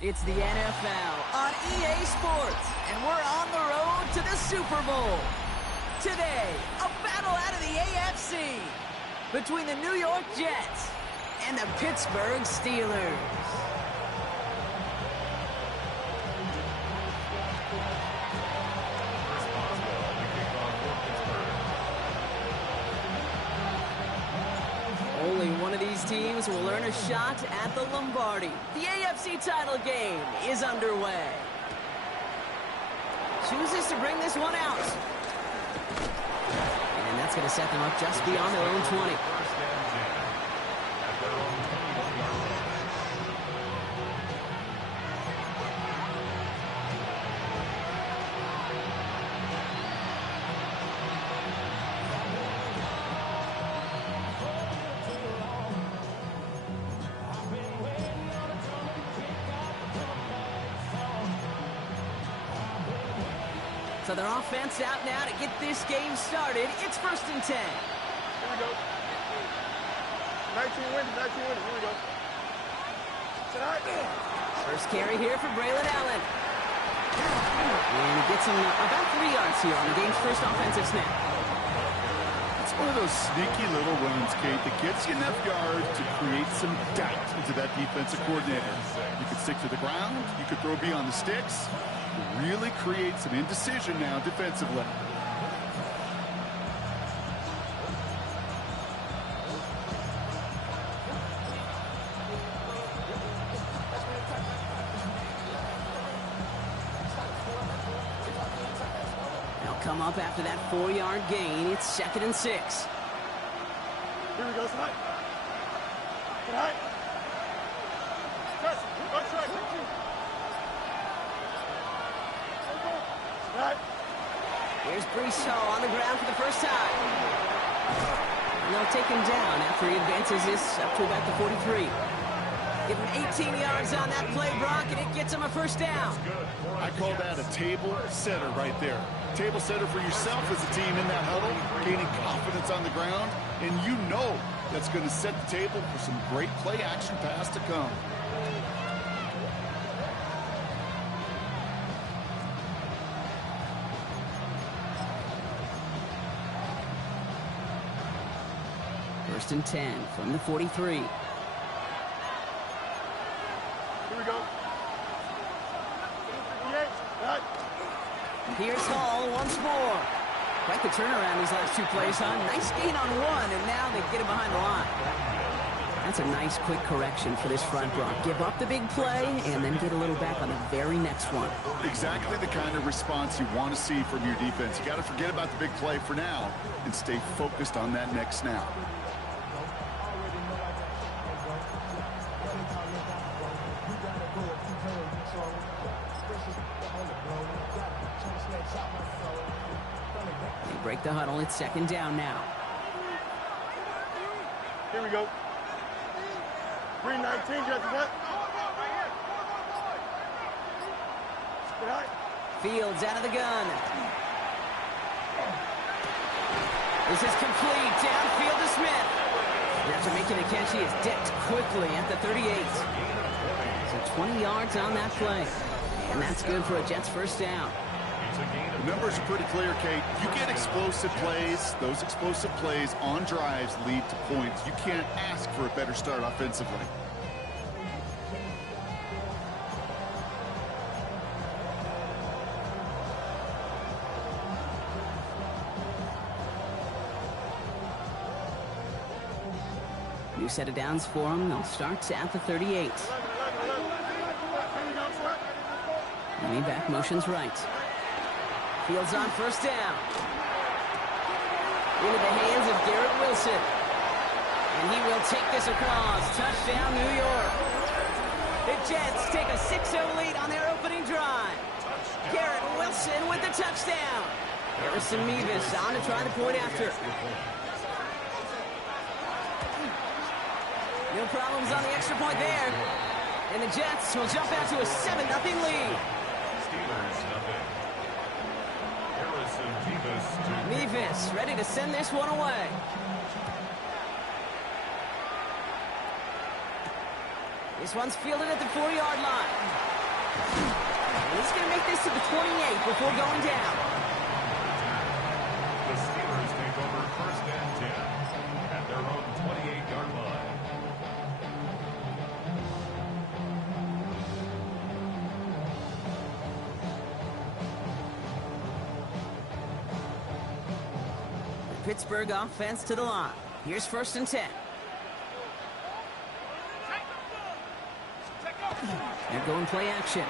It's the NFL on EA Sports, and we're on the road to the Super Bowl. Today, a battle out of the AFC between the New York Jets and the Pittsburgh Steelers. Only one of these teams will earn a shot at the Lombardi. The AFC title game is underway. Chooses to bring this one out. And that's going to set them up just beyond their own 20. So their offense out now to get this game started. It's 1st and 10. Here we go. 19 wins, 19 wins. Here we go. Tonight. First carry here for Braylon Allen. And he gets him about 3 yards here on the game's first offensive snap. It's one of those sneaky little runs, Kate, that gets you enough yards to create some doubt into that defensive coordinator. You could stick to the ground. You could throw beyond the sticks. Really create some indecision now defensively. They'll come up after that 4-yard gain. It's 2nd and 6. Here we go, tonight. Tonight. Press. Go straight. Here's Brees Hall on the ground for the first time. And they'll take him down after he advances this up to about the 43. Give him 18 yards on that play, Brock, and it gets him a first down. I call that a table setter right there. Table setter for yourself as a team in that huddle, gaining confidence on the ground, and you know that's going to set the table for some great play action pass to come. First and 10 from the 43. Here we go. 58. Right. Here's Hall once more. Quite the turnaround these last 2 plays, huh? Nice gain on 1, and now they get him behind the line. That's a nice quick correction for this front, Brock. Give up the big play and then get a little back on the very next one. Exactly the kind of response you want to see from your defense. You got to forget about the big play for now and stay focused on that next snap. They break the huddle. It's 2nd down now. Here we go. 319, Jets, what? Fields out of the gun. This is complete. Downfield to Smith. And after making the catch, he is dipped quickly at the 38. So 20 yards on that play. And that's good for a Jets first down. The numbers are pretty clear, Kate. You get explosive plays. Those explosive plays on drives lead to points. You can't ask for a better start offensively. New set of downs for them. They'll start at the 38. Running back motions right. Fields on first down. Into the hands of Garrett Wilson. And he will take this across. Touchdown, New York. The Jets take a 6-0 lead on their opening drive. Garrett Wilson with the touchdown. Harrison Mevis on to try the point after. No problems on the extra point there. And the Jets will jump out to a 7-0 lead. Mevis ready to send this one away. This one's fielded at the 4-yard line. And he's going to make this to the 28 before going down. The Steelers take over first and 10 at their own 28-yard line. Pittsburgh offense to the line. Here's first and 10. They're going play action.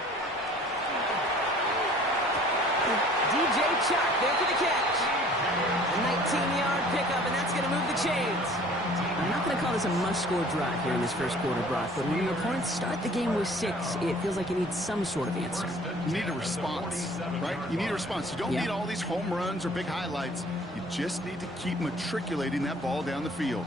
DJ Chuck there for the catch. A 19-yard pickup, and that's going to move the chains. I'm not going to call this a must-score drive here in this first quarter, Brock, but when your opponents start the game with 6, it feels like you need some sort of answer. You need a response, right? You need a response. You don't need all these home runs or big highlights. You just need to keep matriculating that ball down the field.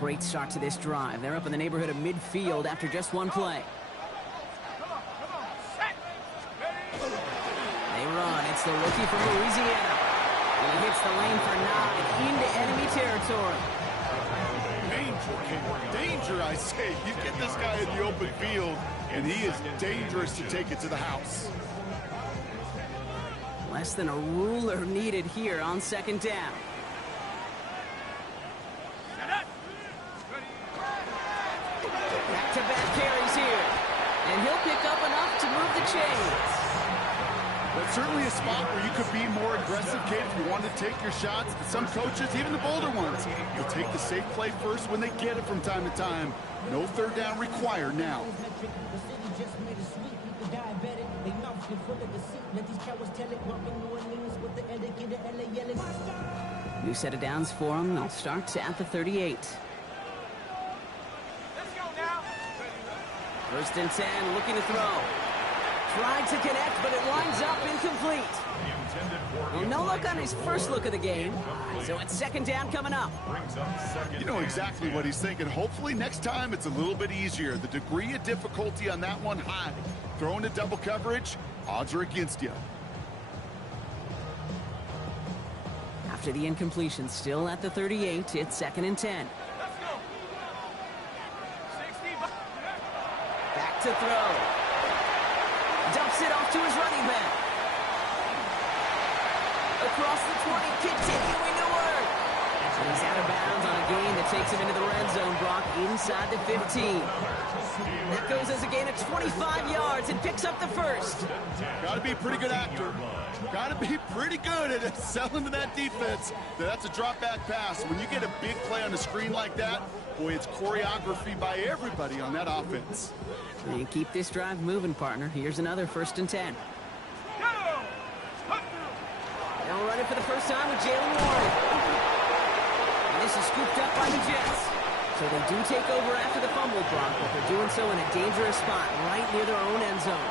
Great start to this drive. They're up in the neighborhood of midfield after just one play. They run. It's the rookie from Louisiana. And he hits the lane for 9 into enemy territory. Danger, I say. You get this guy in the open field, and he is dangerous to take it to the house. Less than a ruler needed here on second down. Back-to-back carries here. And he'll pick up enough to move the chains. That's certainly a spot where you could be more aggressive, kid, if you want to take your shots. Some coaches, even the bolder ones, will take the safe play first when they get it from time to time. No third down required now. New set of downs for him. They'll start at the 38. First and 10, looking to throw. Tried to connect, but it winds up incomplete. Well, no luck on his first look of the game, so it's second down coming up. You know exactly what he's thinking. Hopefully next time it's a little bit easier. The degree of difficulty on that one high. Throwing to double coverage, odds are against you. After the incompletion, still at the 38, it's second and 10. Back to throw. Dumps it off to his running back. Across the 20, continuing to work. And he's out of bounds on a gain that takes him into the red zone, Brock, inside the 15. That goes as a gain of 25 yards and picks up the first. Got to be a pretty good actor. Got to be pretty good at selling to that defense. That's a drop back pass. When you get a big play on the screen like that, boy, it's choreography by everybody on that offense. And keep this drive moving, partner. Here's another first and 10. They'll run it for the first time with Jalen Warren. And this is scooped up by the Jets. So they do take over after the fumble drop, but they're doing so in a dangerous spot right near their own end zone.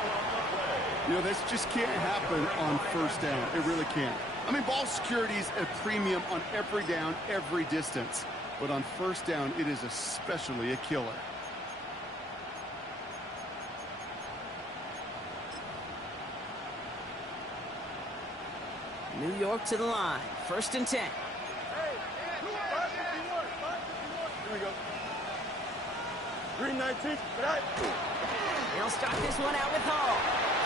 You know, this just can't happen on first down. It really can't. I mean, ball security is a premium on every down, every distance. But on first down, it is especially a killer. New York to the line. First and 10. Here we go. 319. They'll start this one out with Hall.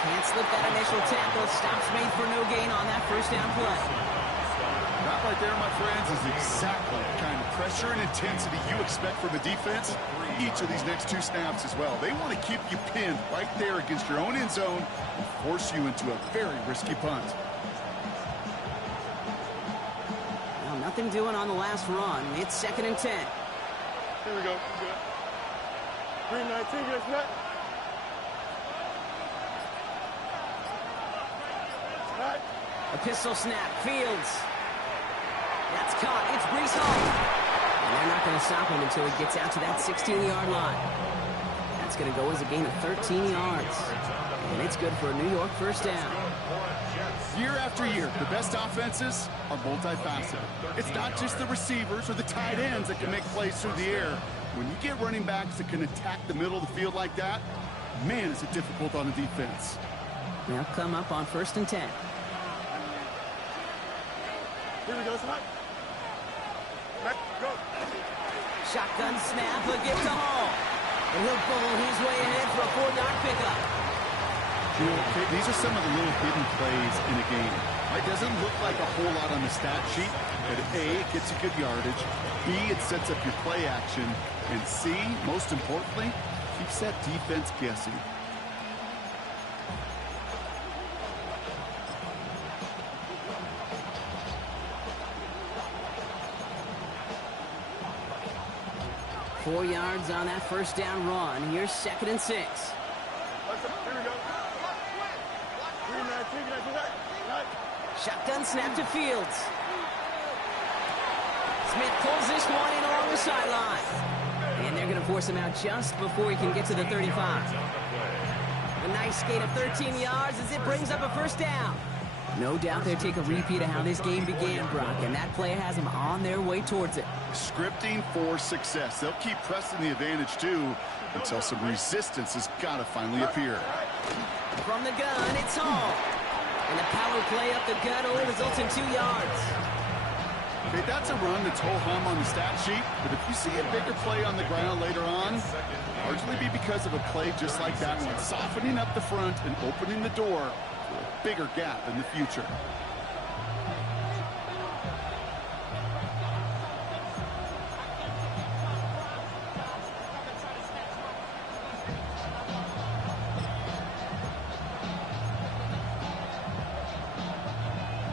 Can't slip that initial tackle. Stops made for no gain on that first down play. That right there, my friends, is exactly the kind of pressure and intensity you expect from a defense. Each of these next 2 snaps as well. They want to keep you pinned right there against your own end zone and force you into a very risky punt. Well, nothing doing on the last run. It's second and 10. Here we go. 319, get us back. A pistol snap. Fields. That's caught. It's Breece Hall. And they're not going to stop him until he gets out to that 16-yard line. That's going to go as a gain of 13 yards. And it's good for a New York first down. Year after year, the best offenses are multifaceted. It's not just the receivers or the tight ends that can make plays through the air. When you get running backs that can attack the middle of the field like that, man, is it difficult on the defense. They'll come up on first and 10. Here we go, son. Go. Shotgun snap, a gift to Hall. And he'll bowl his way ahead for a 4-yard pickup. Okay, these are some of the little hidden plays in a game. It doesn't look like a whole lot on the stat sheet, but A, it gets you good yardage. B, it sets up your play action. And C, most importantly, keeps that defense guessing. Four yards on that first down run. Here's 2nd and 6. Here we go. Green 19, Shotgun snap to Fields. Smith pulls this one in along the sideline. And they're going to force him out just before he can get to the 35. A nice gain of 13 yards as it brings up a first down. No doubt they'll take a repeat of how this game began, Brock, and that play has them on their way towards it. Scripting for success. They'll keep pressing the advantage, too, until some resistance has got to finally appear. From the gun, it's Hall. And the power play up the gut only results in 2 yards. Okay, that's a run that's ho-hum on the stat sheet, but if you see a bigger play on the ground later on, largely be because of a play just like that one, softening up the front and opening the door for a bigger gap in the future.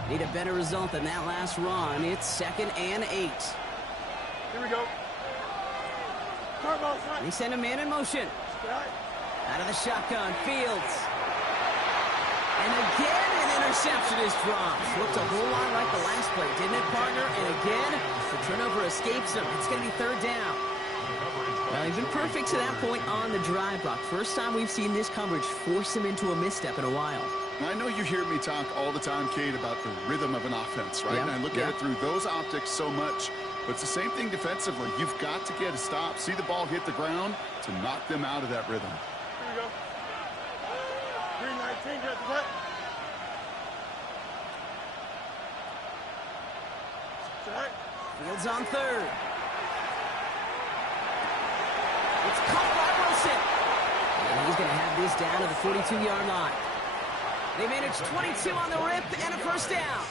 Need a better result than that last run. It's 2nd and 8. Here we go. They send a man in motion. Out of the shotgun, Fields. And again, an interception is dropped. Looked a whole lot like the last play, didn't it, partner? And again, the turnover escapes him. It's going to be 3rd down. Well, he's been perfect to that point on the drive, Brock. First time we've seen this coverage force him into a misstep in a while. I know you hear me talk all the time, Kate, about the rhythm of an offense, right? Yeah, And I look at it through those optics so much. But it's the same thing defensively. You've got to get a stop, see the ball hit the ground to knock them out of that rhythm. Here we go. Green 19, get the what? Fields on 3rd. It's caught by Wilson. And he's going to have this down to the 42-yard line. They managed 22 on the rip and a first down.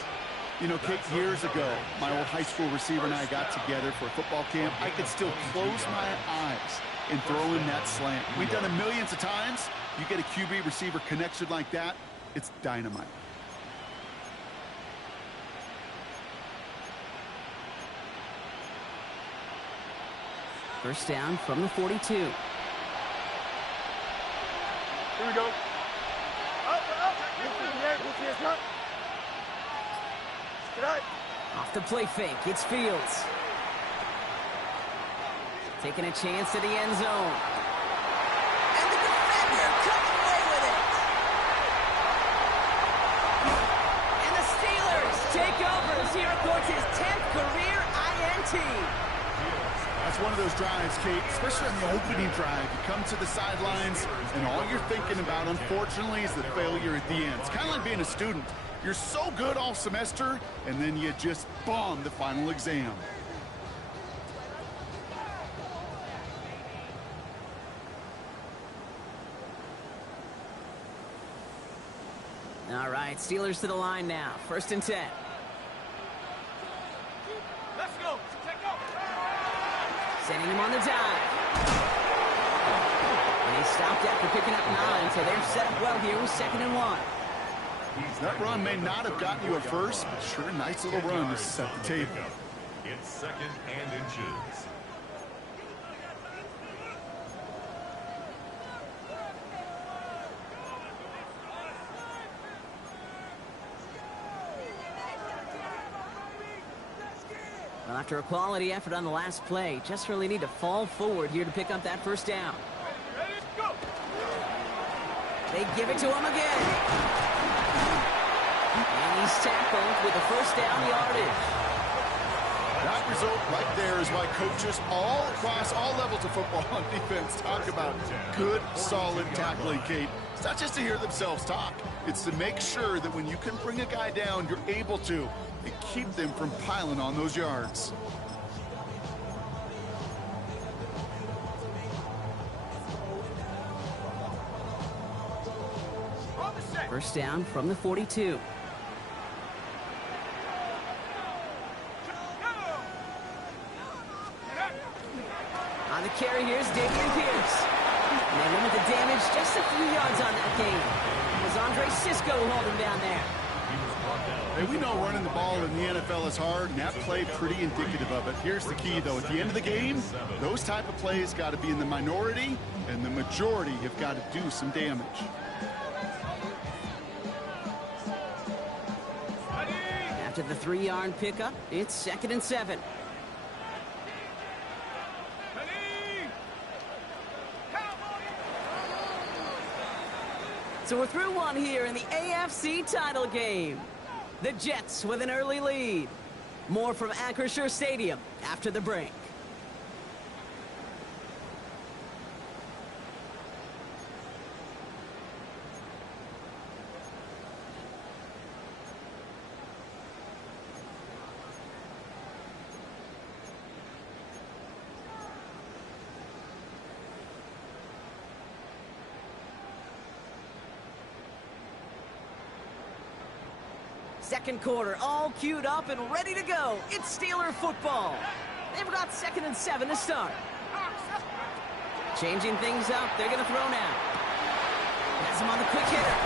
You know, Kate, years ago, my old high school receiver and I got together for a football camp. I could still close my eyes and throw in that slant. We've done it millions of times. You get a QB receiver connection like that, it's dynamite. First down from the 42. Here we go. Off the play fake, it's Fields. Taking a chance at the end zone. And the defender comes away with it. And the Steelers take over as he records his 10th career INT. That's one of those drives, Kate, especially on the opening drive. You come to the sidelines, and all you're thinking about, unfortunately, is the failure at the end. It's kind of like being a student. You're so good all semester, and then you just bomb the final exam. All right, Steelers to the line now. 1st and 10. Let's go. Take off. Sending him on the dive. And he stopped after picking up 9, so they're set up well here with 2nd and 1. That run may not have gotten you a first, but sure, a nice little run to set the table. It's 2nd and inches. Well, after a quality effort on the last play, just really need to fall forward here to pick up that first down. Ready, go. They give it to him again. And he's tackled with a first down yardage. That result right there is why coaches all across all levels of football on defense talk about good, solid tackling, Kate. It's not just to hear themselves talk. It's to make sure that when you can bring a guy down, you're able to, and keep them from piling on those yards. First down from the 42. On the carry, here's Dameon Pierce. And they limit the damage just a few yards on that game. It was Andre Sisco who held him down there. Hey, we know running the ball in the NFL is hard, and that play pretty indicative of it. Here's the key, though. At the end of the game, those type of plays got to be in the minority, and the majority have got to do some damage. After the 3-yard pickup, it's 2nd and 7. So we're through one here in the AFC title game. The Jets with an early lead. More from Acrisure Stadium after the break. Second quarter, all queued up and ready to go. It's Steeler football. They've got 2nd and 7 to start. Changing things up, they're going to throw now. Has him on the quick hitter.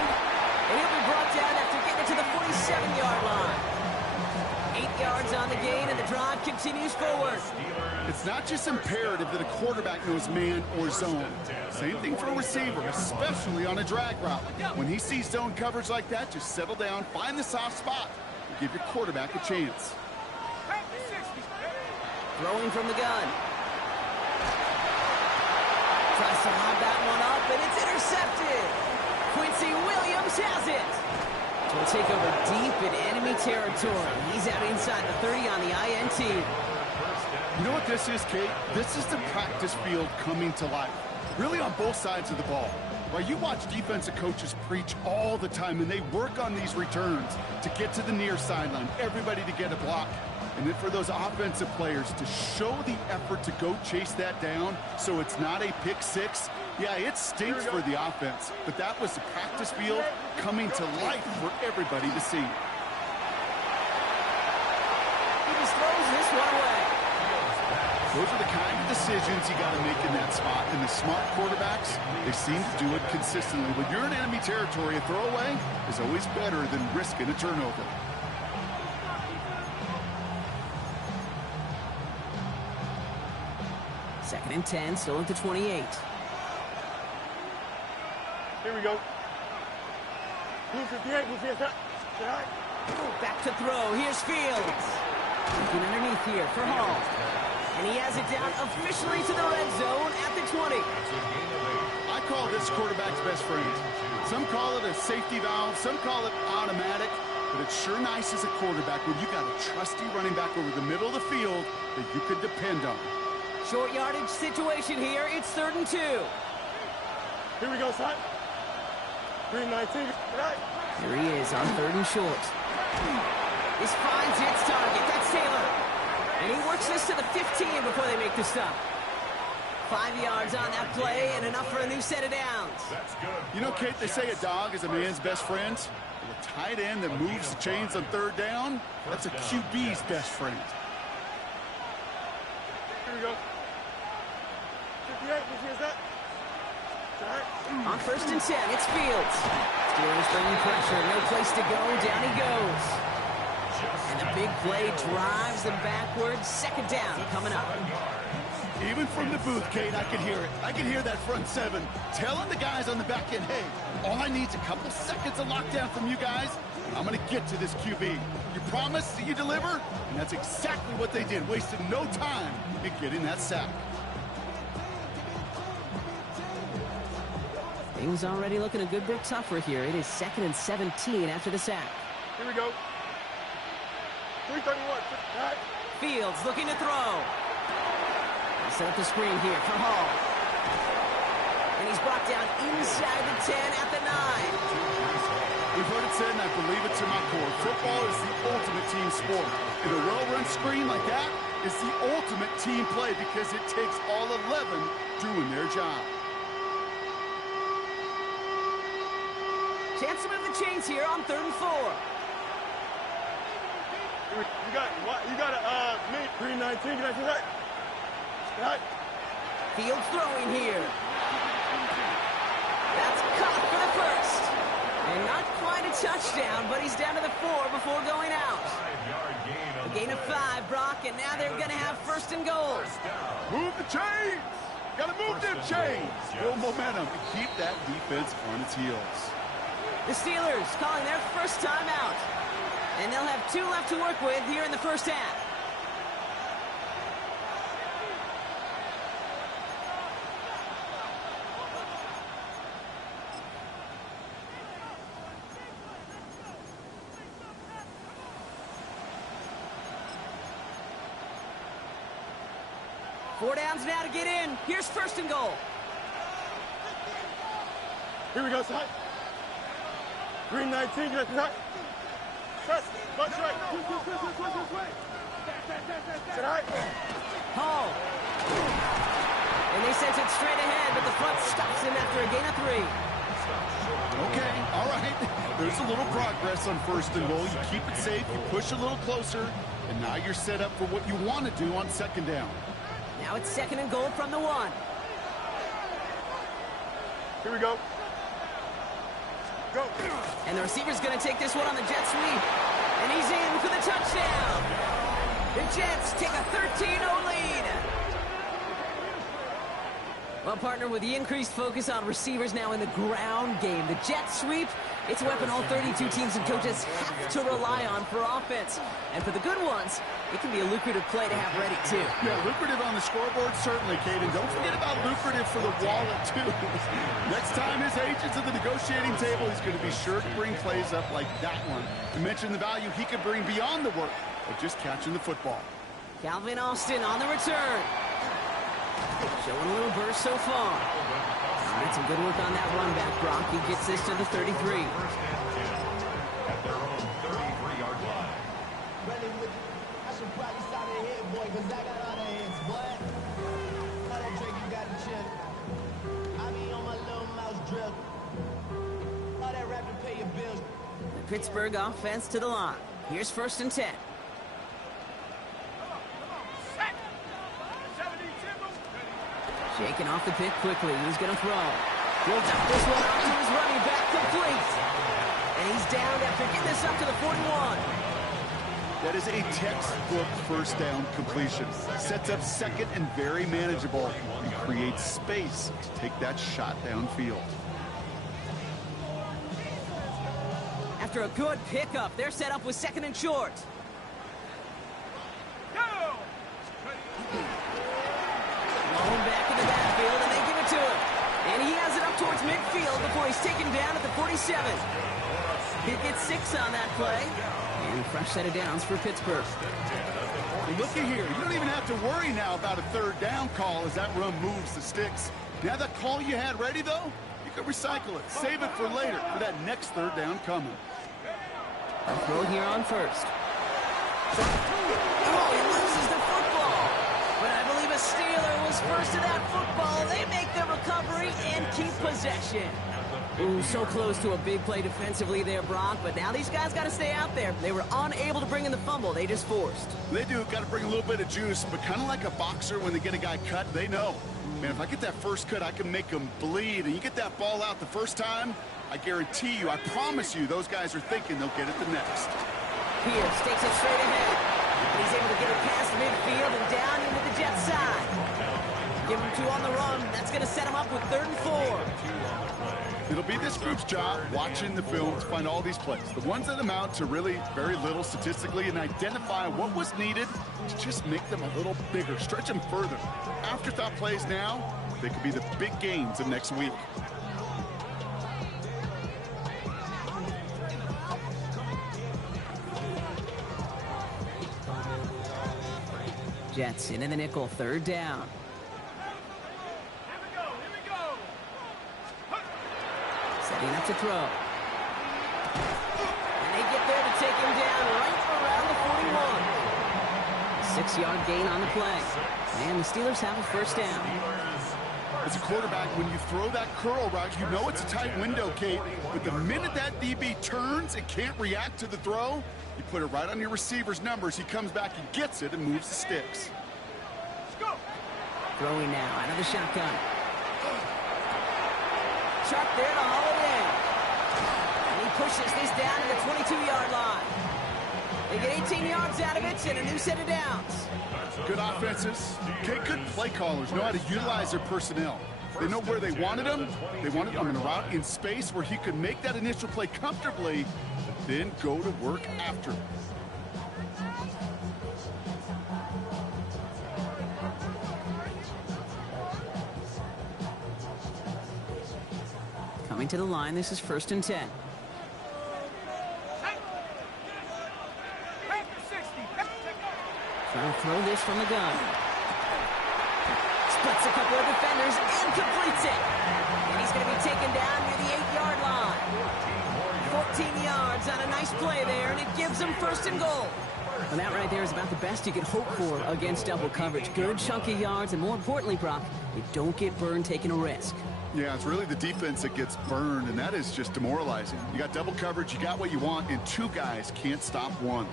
And he'll be brought down after getting it to the 47-yard line. 8 yards on the gain, and the drive continues forward. It's not just imperative that a quarterback knows man or zone. Same thing for a receiver, especially on a drag route. When he sees zone coverage like that, just settle down, find the soft spot, and give your quarterback a chance. Throwing from the gun. Tries to lob that one up, and it's intercepted. Quincy Williams has it. He'll take over deep in enemy territory. He's out inside the 30 on the INT. You know what this is, Kate? This is the practice field coming to life. Really on both sides of the ball. Right, you watch defensive coaches preach all the time, and they work on these returns to get to the near sideline, everybody to get a block. And then for those offensive players to show the effort to go chase that down so it's not a pick six. Yeah, it stinks for the offense, but that was the practice field coming to life for everybody to see. He just throws this one away. Those are the kind of decisions you got to make in that spot. And the smart quarterbacks, they seem to do it consistently. When you're in enemy territory, a throwaway is always better than risking a turnover. Second and 10, still at the 28. Here we go. Back to throw. Here's Fields. Looking underneath here for Hall. And he has it down officially to the red zone at the 20. I call this quarterback's best friend. Some call it a safety valve, some call it automatic, but it's sure nice as a quarterback when you got a trusty running back over the middle of the field that you could depend on. Short yardage situation here. It's 3rd and 2. Here we go, son. 319. Here he is on 3rd and short. This finds its target. That's Taylor. And he works this to the 15 before they make the stop. 5 yards on that play and enough for a new set of downs. You know, Kate, they say a dog is a man's best friend. Well, a tight end that moves the chains on 3rd down, that's a QB's best friend. Here we go. 58, is that? On 1st and 10, it's Fields. Steelers bringing pressure, no place to go, down he goes. And the big play drives them backwards. 2nd down coming up. Even from the booth, Kate, I can hear it. I can hear that front seven telling the guys on the back end, hey, all I need is a couple seconds of lockdown from you guys, and I'm going to get to this QB. You promise that you deliver? And that's exactly what they did, wasted no time in getting that sack. Things already looking a good bit tougher here. It is 2nd and 17 after the sack. Here we go. 331. Fields looking to throw. Set up the screen here for Hall. And he's brought down inside the 10 at the 9. We've heard it said, and I believe it to my core. Football is the ultimate team sport. And a well-run screen like that is the ultimate team play because it takes all 11 doing their job. Chance to move the chains here on 3rd and 4. You got me, 319, can I see that? Right. Fields throwing here. That's caught for the first. And not quite a touchdown, but he's down to the 4 before going out. A gain of 5, Brock, and now they're going to have 1st and goal. Move the chains! Gotta move them chains! Build momentum and keep that defense on its heels. The Steelers calling their first timeout. And they'll have 2 left to work with here in the first half. Four downs now to get in. Here's 1st and goal. Here we go, side. 319, can I see that? Press, much right. Tonight. Hall. And they sent it straight ahead, but the front stops him after a gain of 3. Okay, all right. There's a little progress on 1st and goal. You keep it safe, you push a little closer, and now you're set up for what you want to do on 2nd down. Now it's 2nd and goal from the 1. Here we go. Go. And the receiver's going to take this one on the jet sweep. And he's in for the touchdown. The Jets take a 13-0 lead. Well, partner, with the increased focus on receivers now in the ground game, the jet sweep, it's a weapon all 32 teams and coaches have to rely on for offense. And for the good ones, it can be a lucrative play to have ready, too. Yeah, lucrative on the scoreboard, certainly, Kate. And don't forget about lucrative for the wallet, too. Next time his agent's at the negotiating table, he's going to be sure to bring plays up like that one. To mention the value he could bring beyond the work of just catching the football. Calvin Austin on the return. Showing a little burst so far. Did some good work on that run back, Brock. He gets this to the 33. At their own 33-yard line. I should probably stop it here, boy, because I got all the hands, boy. All that Drake, you got to chill. I be on my little mouse drill. All that rap to pay your bills. The Pittsburgh offense to the line. Here's 1st and 10. Shaking off the pick quickly. He's going to throw. He'll dump this one out to his running back, complete. And he's down after getting this up to the 41. That is a textbook 1st down completion. Sets up 2nd and very manageable and creates space to take that shot downfield. After a good pickup, they're set up with 2nd and short. Thrown back in the backfield, and they give it to him. And he has it up towards midfield before he's taken down at the 47. He gets 6 on that play. And a fresh set of downs for Pittsburgh. Well, looky here. You don't even have to worry now about a 3rd down call as that run moves the sticks. Now that call you had ready, though, you can recycle it. Save it for later for that next 3rd down coming. A throw here on 1st. Oh, he loses the football. But I believe a Steeler was first to that football. They make the recovery and keep possession. Ooh, so close to a big play defensively there, Brock. But now these guys got to stay out there. They were unable to bring in the fumble. They just forced. They do. Got to bring a little bit of juice. But kind of like a boxer when they get a guy cut, they know. Man, if I get that first cut, I can make them bleed. And you get that ball out the first time, I guarantee you, I promise you, those guys are thinking they'll get it the next. Pierce takes it straight ahead. And he's able to get it past midfield and down into the Jets side. Give him 2 on the run. That's going to set him up with 3rd and 4. It'll be this group's job, watching the film, to find all these plays. The ones that amount to really very little statistically, and identify what was needed to just make them a little bigger, stretch them further. Afterthought plays now, they could be the big gains of next week. Jets into the nickel, 3rd down. Setting up to throw. And they get there to take him down right around the 41. 6-yard gain on the play. And the Steelers have a 1st down. As a quarterback, when you throw that curl route, you know it's a tight window, Kate. But the minute that DB turns and can't react to the throw, you put it right on your receiver's numbers. He comes back and gets it and moves the sticks. Throwing now out of the shotgun. Sharp there to haul it in. And he pushes this down to the 22-yard line. They get 18 yards out of it and a new set of downs. Good offenses. Okay, good play callers know how to utilize their personnel. They know where they wanted them. They wanted them in a route in space where he could make that initial play comfortably, but then go to work after. Coming to the line, this is 1st and 10. Trying to throw this from the gun. Splits a couple of defenders and completes it. And he's going to be taken down near the 8-yard line. 14 yards on a nice play there, and it gives them 1st and goal. And that right there is about the best you could hope for against double coverage. Good chunky yards, and more importantly, Brock, you don't get burned taking a risk. Yeah, it's really the defense that gets burned, and that is just demoralizing. You got double coverage, you got what you want, and two guys can't stop one.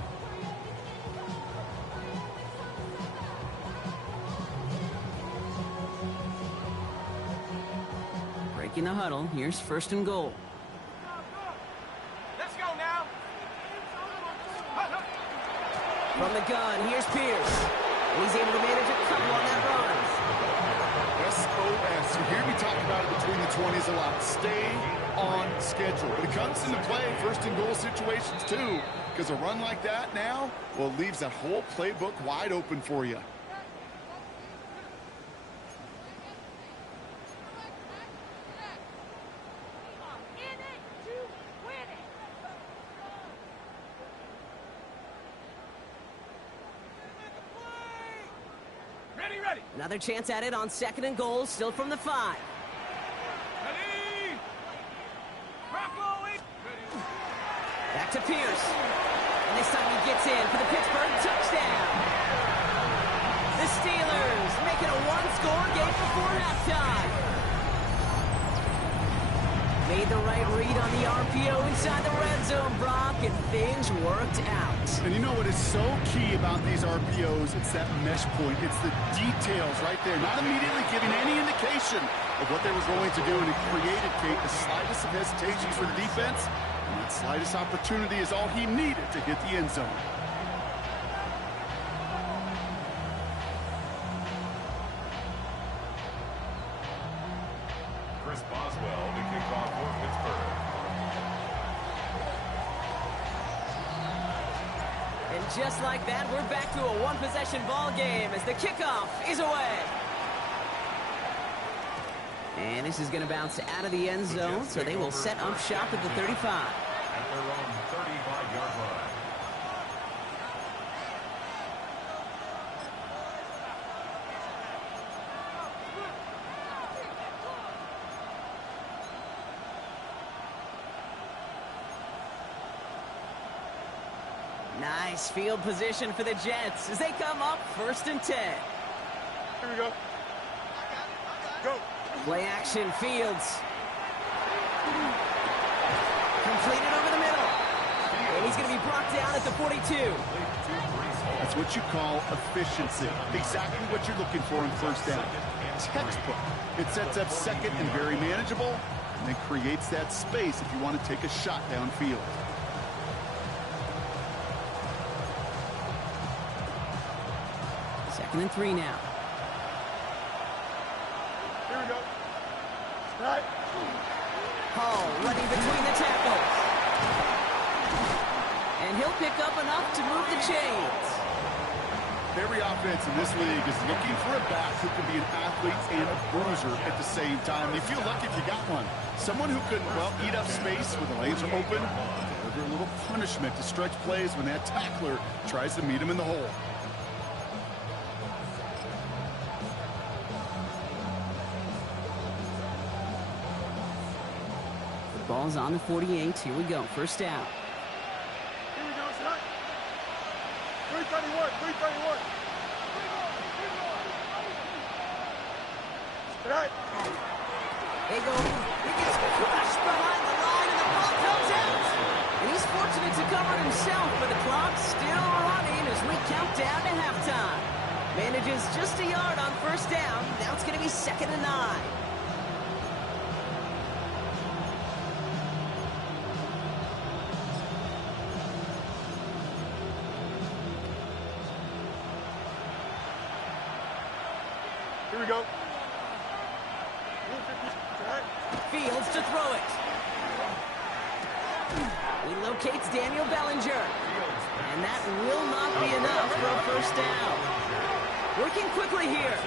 Breaking the huddle, here's 1st and goal. Let's go now. From the gun, here's Pierce. And he's able to manage a couple on that run. SOS. You hear me talk about it between the 20s a lot. Stay on schedule. But it comes into play 1st and goal situations too. Because a run like that now, well, it leaves that whole playbook wide open for you. Another chance at it on 2nd and goal, still from the 5. Back to Pierce. And this time he gets in for the Pittsburgh touchdown. The Steelers making a one-score game before halftime. Made the right read on the RPO inside the red zone, Brock, and things worked out. And you know what is so key about these RPOs? It's that mesh point. It's the details right there. Not immediately giving any indication of what they were going to do, and it created, Kate, the slightest of hesitations for the defense. And that slightest opportunity is all he needed to hit the end zone. Chris Boswell to kick off for Pittsburgh. And just like that, we're back to a one-possession ball game as the kickoff is away. And this is going to bounce out of the end zone, so they will set up shop at the 35. At their own 35-yard line. Nice field position for the Jets as they come up 1st and 10. Here we go. Go. Play action, Fields. Completed over the middle. And he's going to be brought down at the 42. That's what you call efficiency. Exactly what you're looking for in 1st down. Textbook. It sets up 2nd and very manageable, and then creates that space if you want to take a shot downfield. Second and 3 now. Here we go. Right. Hall running between the tackles. And he'll pick up enough to move the chains. Every offense in this league is looking for a back who can be an athlete and a bruiser at the same time. You feel lucky if you got one. Someone who can, well, eat up space when the lanes are open, deliver a little punishment to stretch plays when that tackler tries to meet him in the hole. Ball's on the 48. Here we go. 1st down. Here we go. It's not. 331. 331. Right. They go, he gets crushed behind the line, and the ball comes out. And he's fortunate to cover it himself, but the clock's still running as we count down to halftime. Manages just a yard on first down. Now it's going to be 2nd and 9. Here we go. Fields to throw it. He locates Daniel Bellinger. And that will not be enough for a first down. Working quickly here.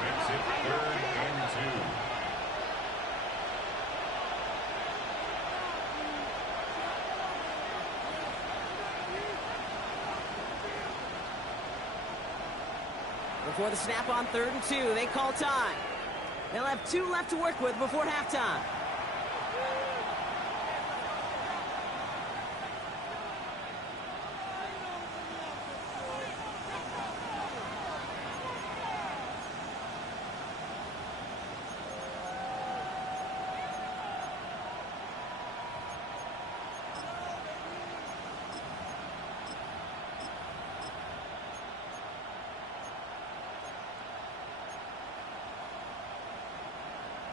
Makes it 3rd and 2. Before the snap on 3rd and 2, they call time. They'll have 2 left to work with before halftime.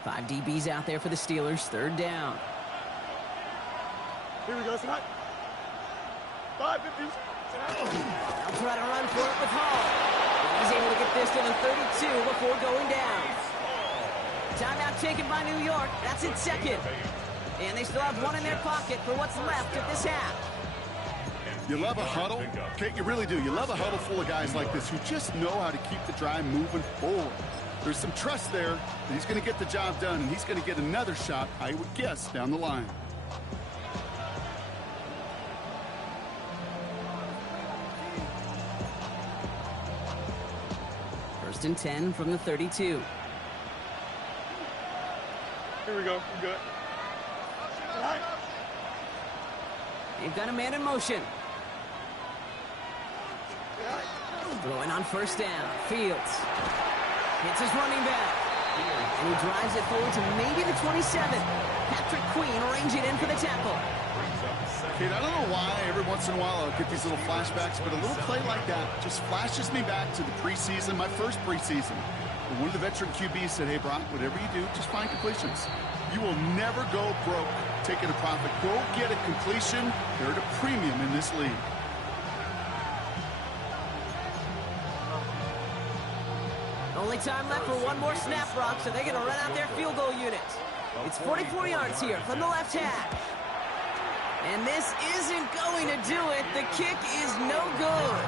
Five DBs out there for the Steelers. 3rd down. Here we go, tonight. 5 50s. They'll try to run for it with Hall. He's able to get this to the 32 before going down. Timeout taken by New York. That's in 2nd. And they still have 1 in their pocket for what's left of this half. You love a huddle? Kate, you really do. You love a huddle full of guys like this who just know how to keep the drive moving forward. There's some trust there that he's going to get the job done, and he's going to get another shot, I would guess, down the line. First and 10 from the 32. Here we go. We're good. Tonight. They've got a man in motion. Throwing on first down. Fields. Hits his running back. And he drives it forward to maybe the 27. Patrick Queen arranging in for the tackle. Kate, I don't know why every once in a while I'll get these little flashbacks, but a little play like that just flashes me back to the preseason, my first preseason. And one of the veteran QBs said, hey, Brock, whatever you do, just find completions. You will never go broke taking a profit. Go get a completion. They're at a premium in this league. Only time left for one more snap, Brock, so they're going to run out their field goal unit. It's 44 yards here from the left hash. And this isn't going to do it. The kick is no good.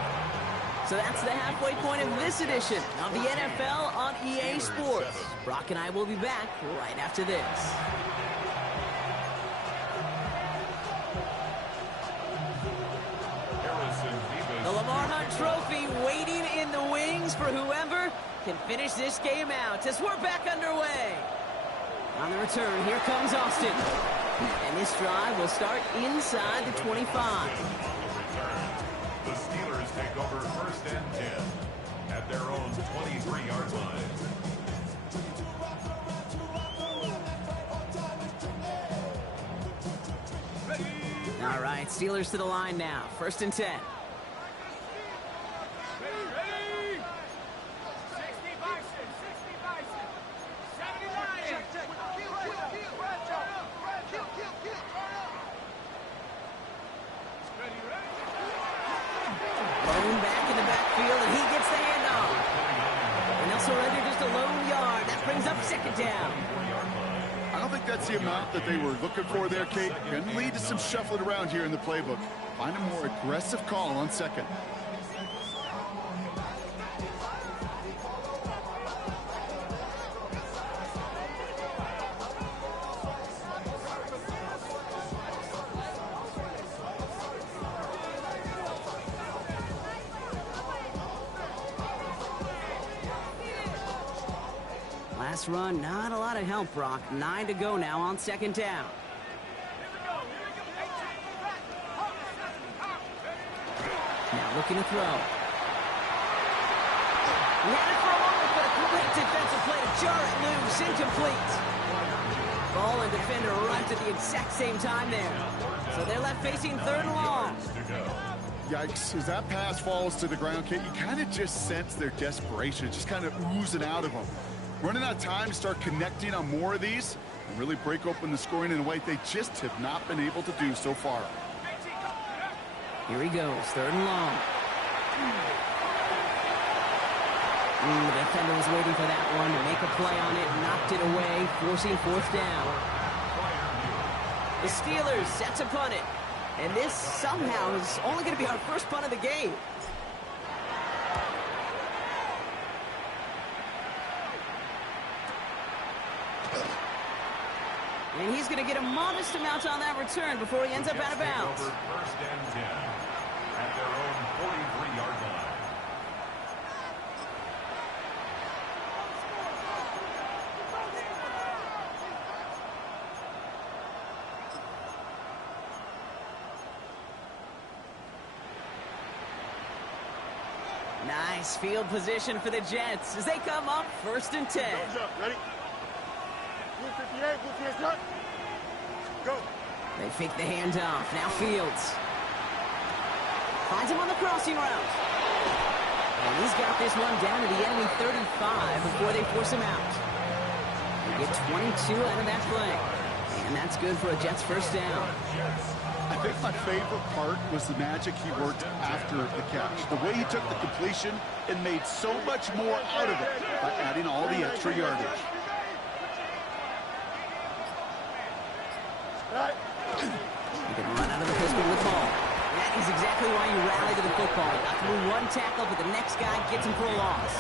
So that's the halfway point of this edition of the NFL on EA Sports. Brock and I will be back right after this. The Lamar Hunt Trophy waiting in the wings for whoever can finish this game out as we're back underway. On the return, here comes Austin. And this drive will start inside the 25. The Steelers take over 1st and 10 at their own 23-yard line. All right, Steelers to the line now. 1st and 10. Bone back in the backfield, and he gets the handoff. And they'll surrender just a lone yard. That brings up 2nd down. I don't think that's the amount that they were looking for there, Kate. Going to lead to some shuffling around here in the playbook. Find a more aggressive call on 2nd. Last run, not a lot of help, Brock. 9 to go now on 2nd down. Now looking to throw. He had it for a moment, but a complete defensive play to jar it loose, incomplete. Ball and defender arrived at the exact same time there. So they're left facing 3rd and long. Yikes, as that pass falls to the ground, Kate, you kind of just sense their desperation. It's just kind of oozing out of them. Running out of time to start connecting on more of these and really break open the scoring in a way they just have not been able to do so far. Here he goes, 3rd and long. The defender was waiting for that one to make a play on it, knocked it away, forcing 4th down. The Steelers set to punt it. And this somehow is only going to be our first punt of the game. And he's going to get a modest amount on that return before he ends up out of bounds. 1st and 10 at their own 43-yard line. Nice field position for the Jets as they come up 1st and 10. Go, jump. Ready? Blue 58, blue 58, start. Go. They fake the handoff. Now Fields. Finds him on the crossing route. And he's got this one down to the enemy 35 before they force him out. They get 22 out of that play. And that's good for a Jets 1st down. I think my favorite part was the magic he worked after the catch. The way he took the completion and made so much more out of it by adding all the extra yardage. You can run out of the pistol with the ball. That is exactly why you rally to the football. Got through one tackle, but the next guy gets him for a loss.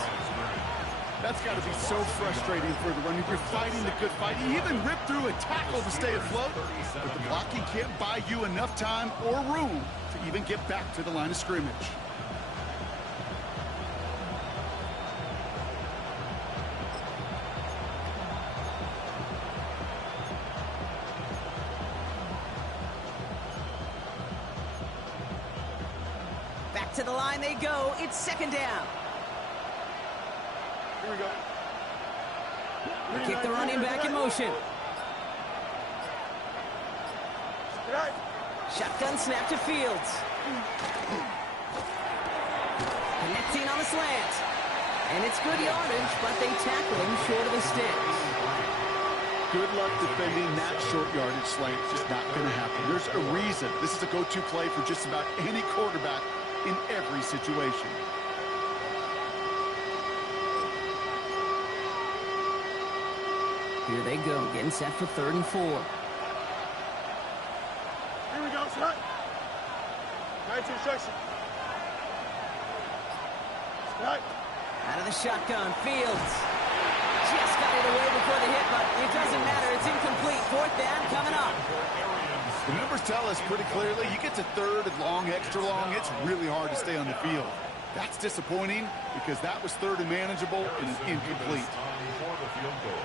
That's got to be so frustrating for the running. You're fighting the good fight. You even rip through a tackle to stay afloat, but the blocking can't buy you enough time or room to even get back to the line of scrimmage. Back to the line they go. It's 2nd down. Here we go. They kick the running back in motion. Right. Shotgun snap to Fields. Connecting on the slant. And it's good yardage, but they tackle him short of the sticks. Good luck defending that short yardage slant. Just not going to happen. There's a reason. This is a go-to play for just about any quarterback in every situation. Here they go, getting set for 3rd and 4. Here we go, shot. 19 instruction. Right. Out of the shotgun, Fields. Just got it away before the hit, but it doesn't matter. It's incomplete. 4th down coming up. The numbers tell us pretty clearly, you get to 3rd and long, extra long, it's really hard to stay on the field. That's disappointing because that was 3rd and manageable and is incomplete. For the field goal.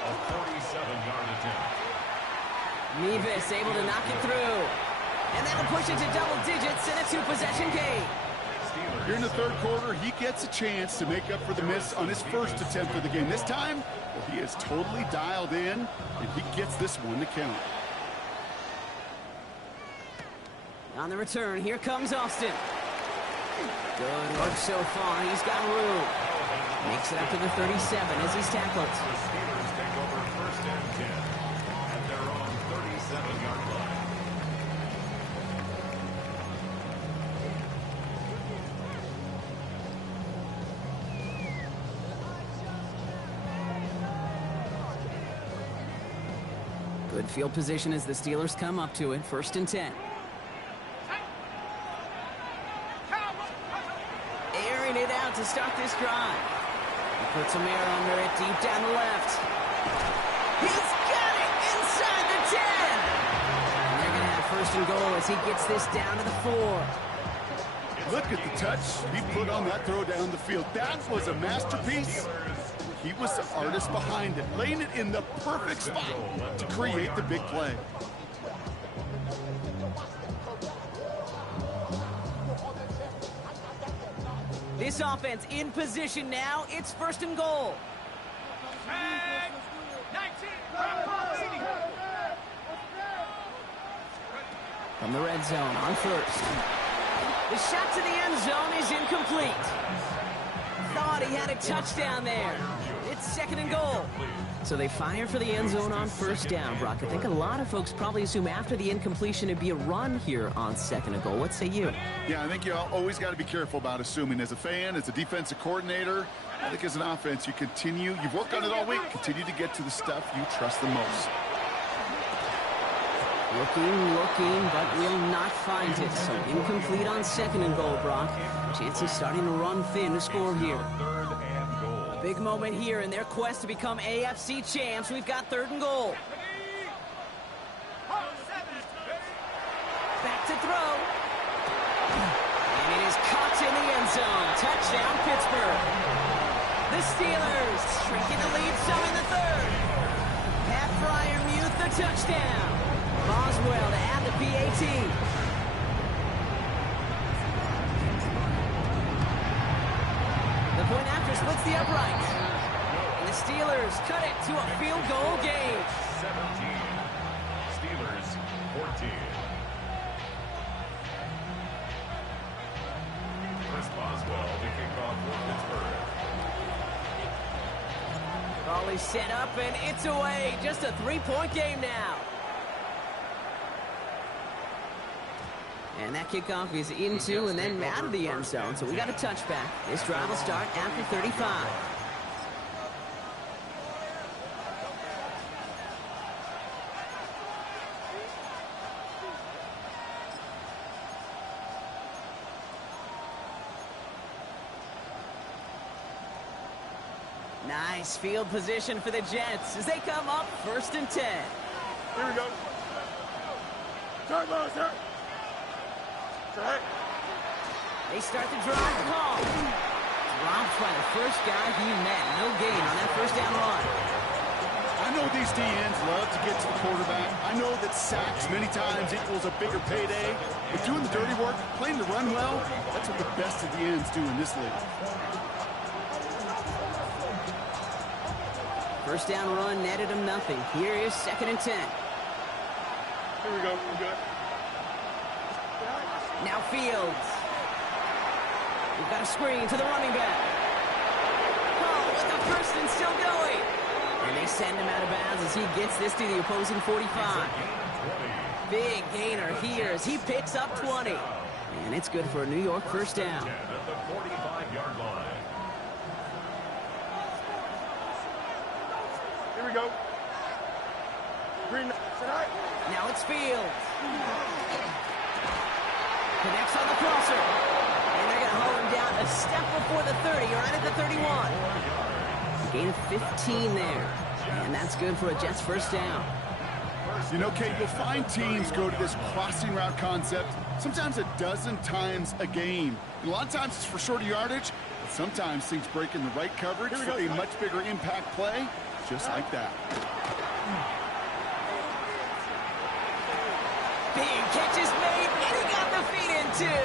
A 47-yard attempt. Mevis able to knock it through. And that'll push it to double digits in a 2-possession game. Here in the 3rd quarter, he gets a chance to make up for the miss on his first attempt of the game. This time, well, he is totally dialed in, and he gets this one to count. On the return, here comes Austin. Good work so far. He's got room. Makes it up to the 37 as he's tackled. The Steelers take over 1st and 10 at their own 37-yard line. Good field position as the Steelers come up to it. 1st and 10. Airing it out to start this drive. He puts some air under it deep down the left. He's got it inside the 10. And they're going to have 1st and goal as he gets this down to the 4. Look at the touch he put on that throw down the field. That was a masterpiece. He was the artist behind it, laying it in the perfect spot to create the big play. This This offense in position now. It's 1st and goal. From the red zone on 1st. The shot to the end zone is incomplete. Thought he had a touchdown there. It's 2nd and goal. So they fire for the end zone on 1st down, Brock. I think a lot of folks probably assume after the incompletion it'd be a run here on 2nd and goal. What say you? Yeah, I think you always got to be careful about assuming. As a fan, as a defensive coordinator, I think as an offense, you've worked on it all week, continue to get to the stuff you trust the most. Looking, but will not find it. So incomplete on 2nd and goal, Brock. Chances starting to run thin to score here. Big moment here in their quest to become AFC champs. We've got 3rd and goal. Back to throw. And it is caught in the end zone. Touchdown, Pittsburgh. The Steelers shrinking the lead some in the 3rd. Pat Fryermuth the touchdown. Boswell to add the PAT. The point after splits the upright. And the Steelers cut it to a field goal game. 17. Steelers 14. Chris Boswell to kick off for Pittsburgh. Ball is set up and it's away. Just a 3-point game now. And that kickoff is into and then out of the end zone. So we got a touchback. This drive will start after 35. Nice field position for the Jets as they come up 1st and 10. Here we go. Start low, sir. They start the drive call. Dropped by the first guy he met. No gain on that 1st down run. I know these DNs love to get to the quarterback. I know that sacks many times equals a bigger payday. But doing the dirty work, playing the run well, that's what the best of the ends do in this league. 1st down run netted him nothing. Here is 2nd and 10. Here we go. We're good. Now Fields. We've got a screen to the running back. Oh, with the 1st and still going. And they send him out of bounds as he gets this to the opposing 45. Big gainer here as he picks up 20. And it's good for a New York 1st down. At the 45-yard line. Here we go. Green. Now it's Fields. Connects on the crosser. And they're going to haul him down a step before the 30, right at the 31. A gain of 15 there. And that's good for a Jets 1st down. You know, Kate, you'll find teams go to this crossing route concept sometimes a dozen times a game. And a lot of times it's for shorter yardage, but sometimes things break in the right coverage for a much bigger impact play, just like that. Big catch is made, and he got the feet in too.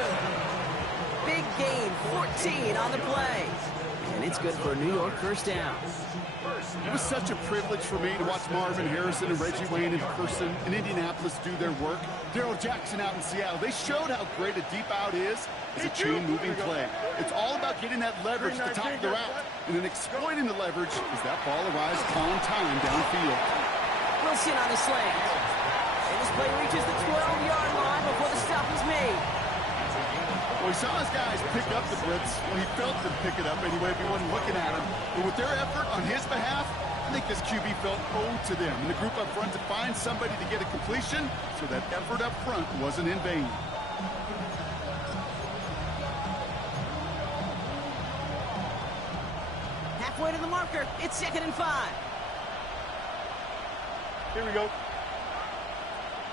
Big gain, 14 on the play. And it's good for a New York 1st down. It was such a privilege for me to watch Marvin Harrison and Reggie Wayne in person in Indianapolis do their work. Darrell Jackson out in Seattle. They showed how great a deep out is as a chain-moving play. It's all about getting that leverage at the top of the route, and then exploiting the leverage as that ball arrives on time downfield. Wilson on the slant. And this play reaches the 12-yard line before the stop is made. Well, he saw his guys pick up the blitz. Well, he felt them pick it up anyway if he wasn't looking at him. But with their effort on his behalf, I think this QB felt owed to them and the group up front to find somebody to get a completion, so that effort up front wasn't in vain. Halfway to the marker. It's 2nd and 5. Here we go.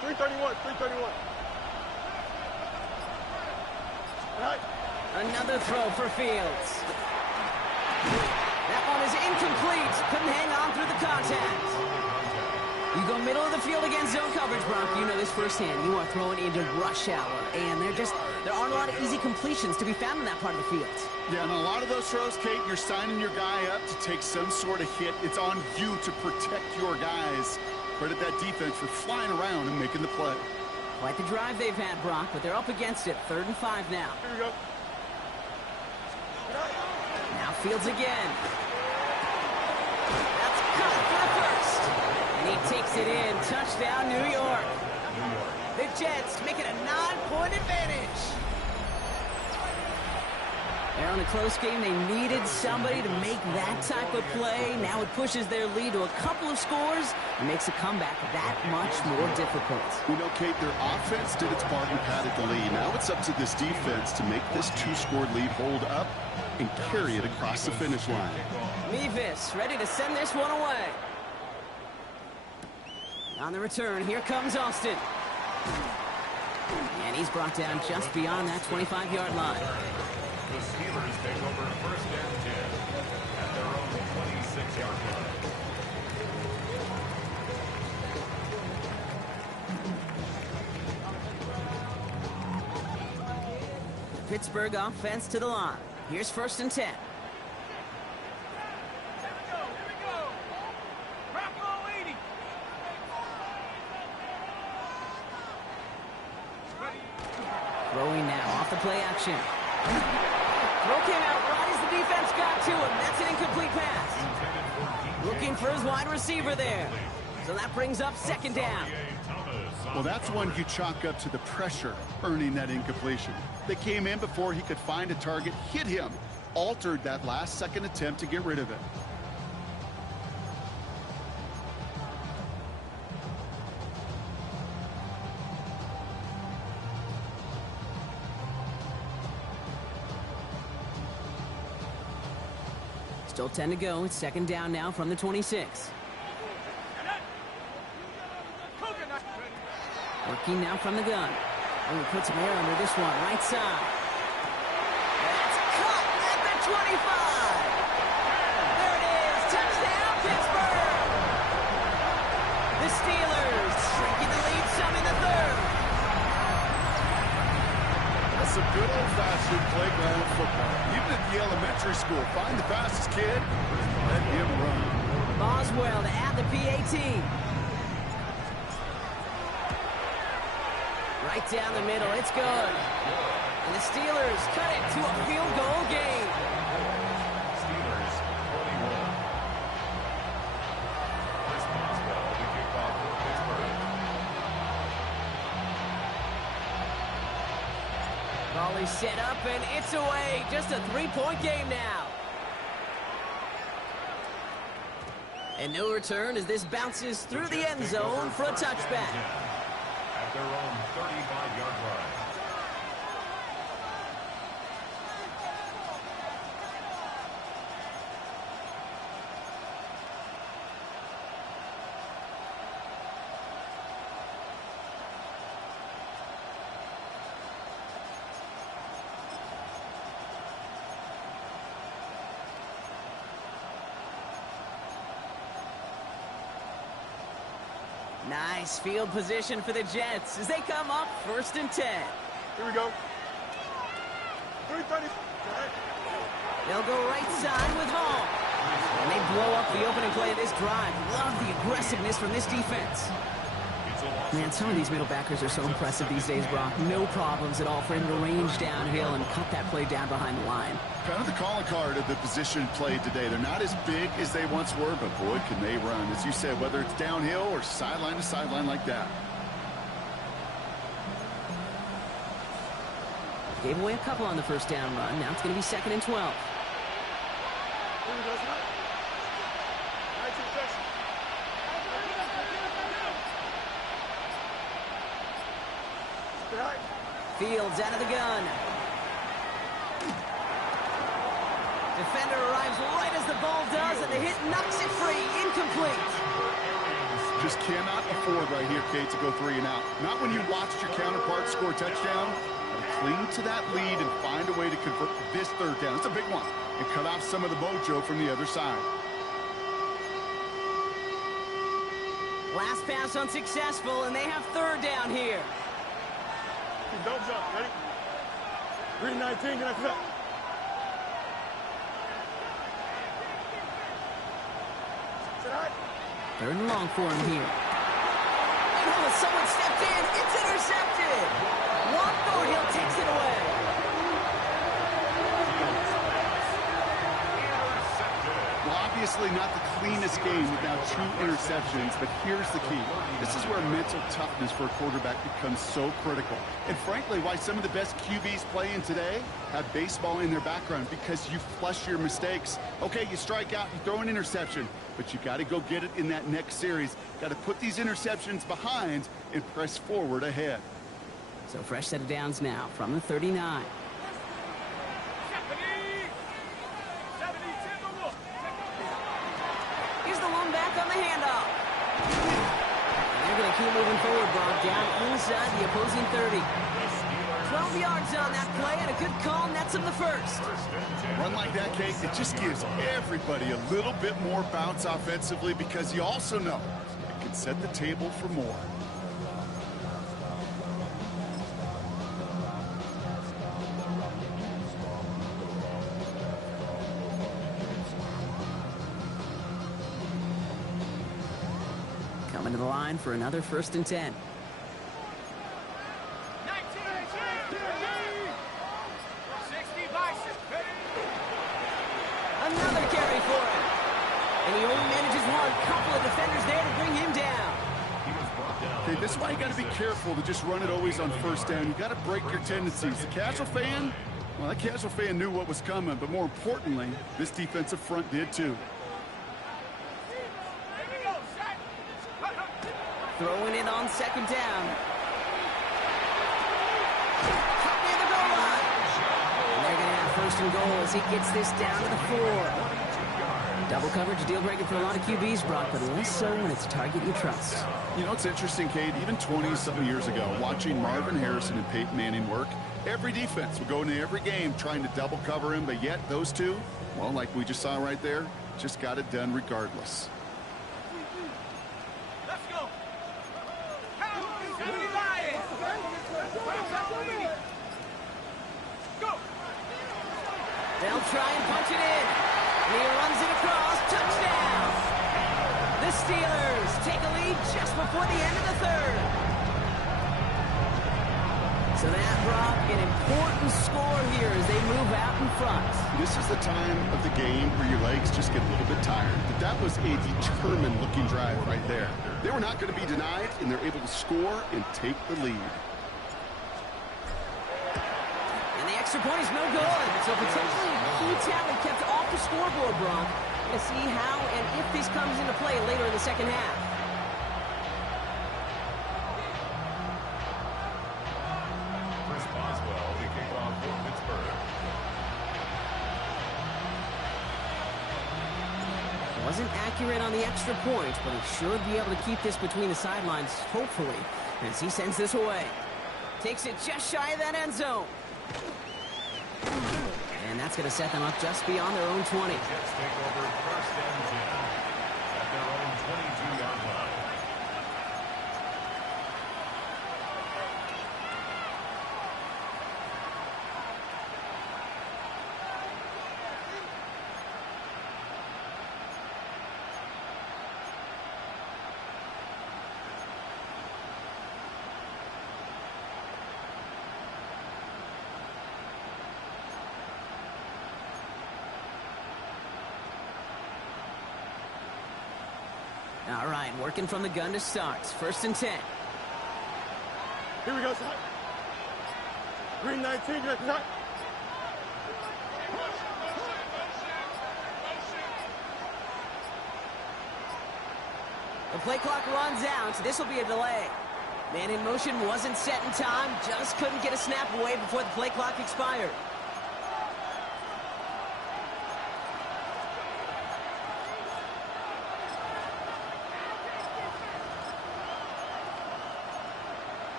331, 331. Right. Another throw for Fields. That one is incomplete. Couldn't hang on through the contact. You go middle of the field against zone coverage, Brock. You know this firsthand. You are throwing into rush hour, and there aren't a lot of easy completions to be found in that part of the field. Yeah, and a lot of those throws, Kate, you're signing your guy up to take some sort of hit. It's on you to protect your guys. Credit that defense for flying around and making the play. Quite the drive they've had, Brock, but they're up against it. 3rd and 5 now. Here we go. Now Fields again. That's cut for the first. And he takes it in. Touchdown, New York. The Jets make it a 9-point advantage. They're on a close game. They needed somebody to make that type of play. Now it pushes their lead to a couple of scores and makes a comeback that much more difficult. You know, Kate, their offense did its part and padded the lead. Now it's up to this defense to make this 2-score lead hold up and carry it across the finish line. Mevis ready to send this one away. On the return, here comes Austin. And he's brought down just beyond that 25-yard line. The Steelers take over 1st and 10 at their own 26-yard line. Pittsburgh offense to the line. Here's 1st and 10. Throwing now off the play action. Throw came out right as the defense got to him. That's an incomplete pass. Looking for his wide receiver there. So that brings up 2nd down. Well, that's one you chalk up to the pressure earning that incompletion. They came in before he could find a target, hit him, altered that last-second attempt to get rid of it. Still 10 to go. It's 2nd down now from the 26. Working now from the gun. Oh, he puts some air under this one. Right side. That's caught at the 25. There it is. Touchdown, Pittsburgh. The Steelers shrinking the lead some in the 3rd. That's some good old-fashioned playground football. Even at the elementary school, find the fastest kid, let him run. Boswell to add the PAT. Right down the middle, it's good. And the Steelers cut it to a field goal game. Steelers 21. Chris Boswell to kick off for Pittsburgh. Volley set up and it's away. Just a 3-point game now. And no return as this bounces through the end zone for a touchback. At their own 35-yard line. Nice field position for the Jets as they come up 1st and 10. Here we go. 3:30. They'll go right side with Hall. And they blow up the opening play of this drive. Love the aggressiveness from this defense. Man, some of these middle backers are so impressive these days, Brock. No problems at all for him to range downhill and cut that play down behind the line. Kind of the calling card of the position played today. They're not as big as they once were, but boy, can they run. As you said, whether it's downhill or sideline to sideline like that. Gave away a couple on the 1st down run. Now it's going to be 2nd and 12. Fields out of the gun. Defender arrives right as the ball does, and the hit knocks it free. Incomplete. Just cannot afford right here, Kate, to go 3 and out. Not when you watched your counterpart score a touchdown. Cling to that lead and find a way to convert this 3rd down. It's a big one. And cut off some of the mojo from the other side. Last pass unsuccessful, and they have third down here. Don't jump. Ready? 319. Get up. Third and long for him here. Oh, someone stepped in. It's intercepted. One forward, Hill takes it away. Well, obviously not the cleanest game without 2 interceptions, but here's the key. This is where mental toughness for a quarterback becomes so critical. And frankly, why some of the best QBs playing today have baseball in their background, because you flush your mistakes. Okay, you strike out, you throw an interception, but you got to go get it in that next series. Got to put these interceptions behind and press forward ahead. So fresh set of downs now from the 39. Here's the lone back on the handoff. And they're going to keep moving forward, Brock, down inside the opposing 30. 12 yards on that play, and a good call nets him the first. Run like that, Kate, it just gives everybody a little bit more bounce offensively, because you also know it can set the table for more. Coming to the line for another 1st and 10. Another carry for him. And he only manages one. Couple of defenders there to bring him down. Okay, this is why you got to be careful to just run it always on 1st down. You got to break your tendencies. The casual fan, well, that casual fan knew what was coming, but more importantly, this defensive front did too. Throwing it on 2nd down. Up near the goal line. And they're going to have 1st and goal as he gets this down to the 4. Double coverage, a deal breaker for a lot of QBs, Brock, but less so when it's a target you trust. You know, it's interesting, Kate, even 20-something years ago, watching Marvin Harrison and Peyton Manning work, every defense would go into every game trying to double cover him, but yet those two, well, like we just saw right there, just got it done regardless. They'll try and punch it in. And he runs it across. Touchdown! The Steelers take a lead just before the end of the 3rd. So that, Brock, an important score here as they move out in front. This is the time of the game where your legs just get a little bit tired. But that was a determined-looking drive right there. They were not going to be denied, and they're able to score and take the lead. And the extra point is no good. So potentially a key tally kept off the scoreboard, Brock. To see how and if this comes into play later in the 2nd half. Chris Boswell, the kickoff for Pittsburgh. Wasn't accurate on the extra point, but he should be able to keep this between the sidelines, hopefully, as he sends this away. Takes it just shy of that end zone. And that's going to set them up just beyond their own 20. Jets take over 1st and 10 at their own 22-yard line. All right, working from the gun to start. 1st and 10. Here we go, son. 319. Get up. The play clock runs out, so this will be a delay. Man in motion wasn't set in time, just couldn't get a snap away before the play clock expired.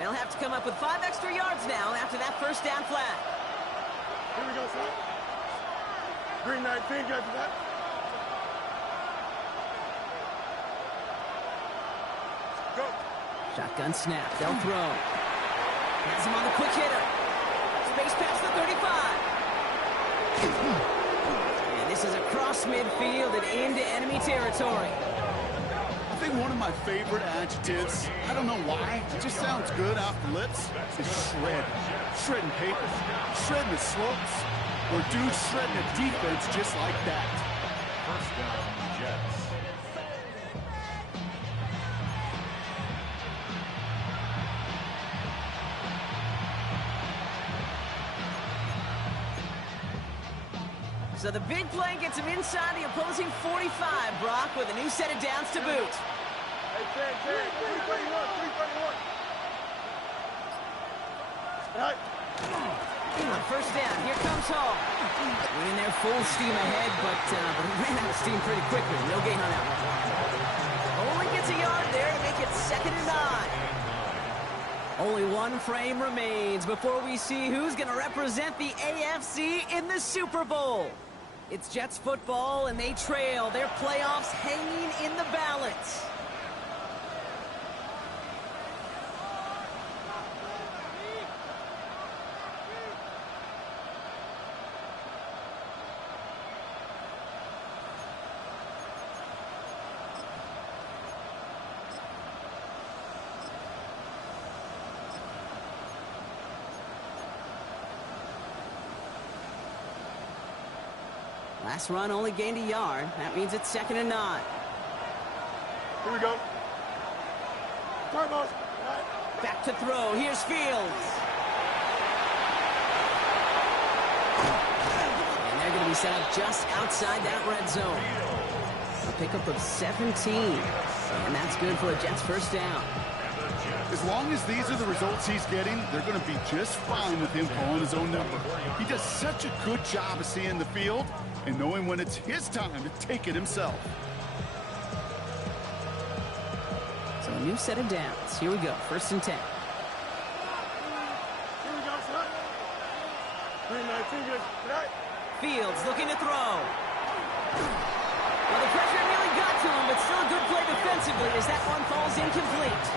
They'll have to come up with 5 extra yards now after that 1st down flat. Here we go, son. 319, got that? Go. Shotgun snap. They'll throw. Has him on the quick hitter. Space past the 35. And this is across midfield and into enemy territory. I think one of my favorite adjectives, I don't know why, it just sounds good off the lips, is shred. Shredding paper, shredding the slopes, or dude shredding a defense just like that. First down, Jets. So the big play gets him inside the opposing 45, Brock, with a new set of downs to boot. Hey, 331. Right. On first down, here comes Hall. Went in there full steam ahead, but he ran out of steam pretty quickly. No gain on that one. Only gets a yard there to make it 2nd and 9. Only one frame remains before we see who's going to represent the AFC in the Super Bowl. It's Jets football, and they trail. Their playoffs hanging in the balance. Last run only gained a yard. That means it's 2nd and 9. Here we go. Turbos. Right. Back to throw. Here's Fields. And they're going to be set up just outside that red zone. A pickup of 17. And that's good for a Jets first down. As long as these are the results he's getting, they're going to be just fine with him calling his own number. He does such a good job of seeing the field and knowing when it's his time to take it himself. So a new set of downs. Here we go. 1st and 10. Here we go, son. 319, good. Right. Fields looking to throw. Well, the pressure nearly got to him, but still a good play defensively as that one falls incomplete.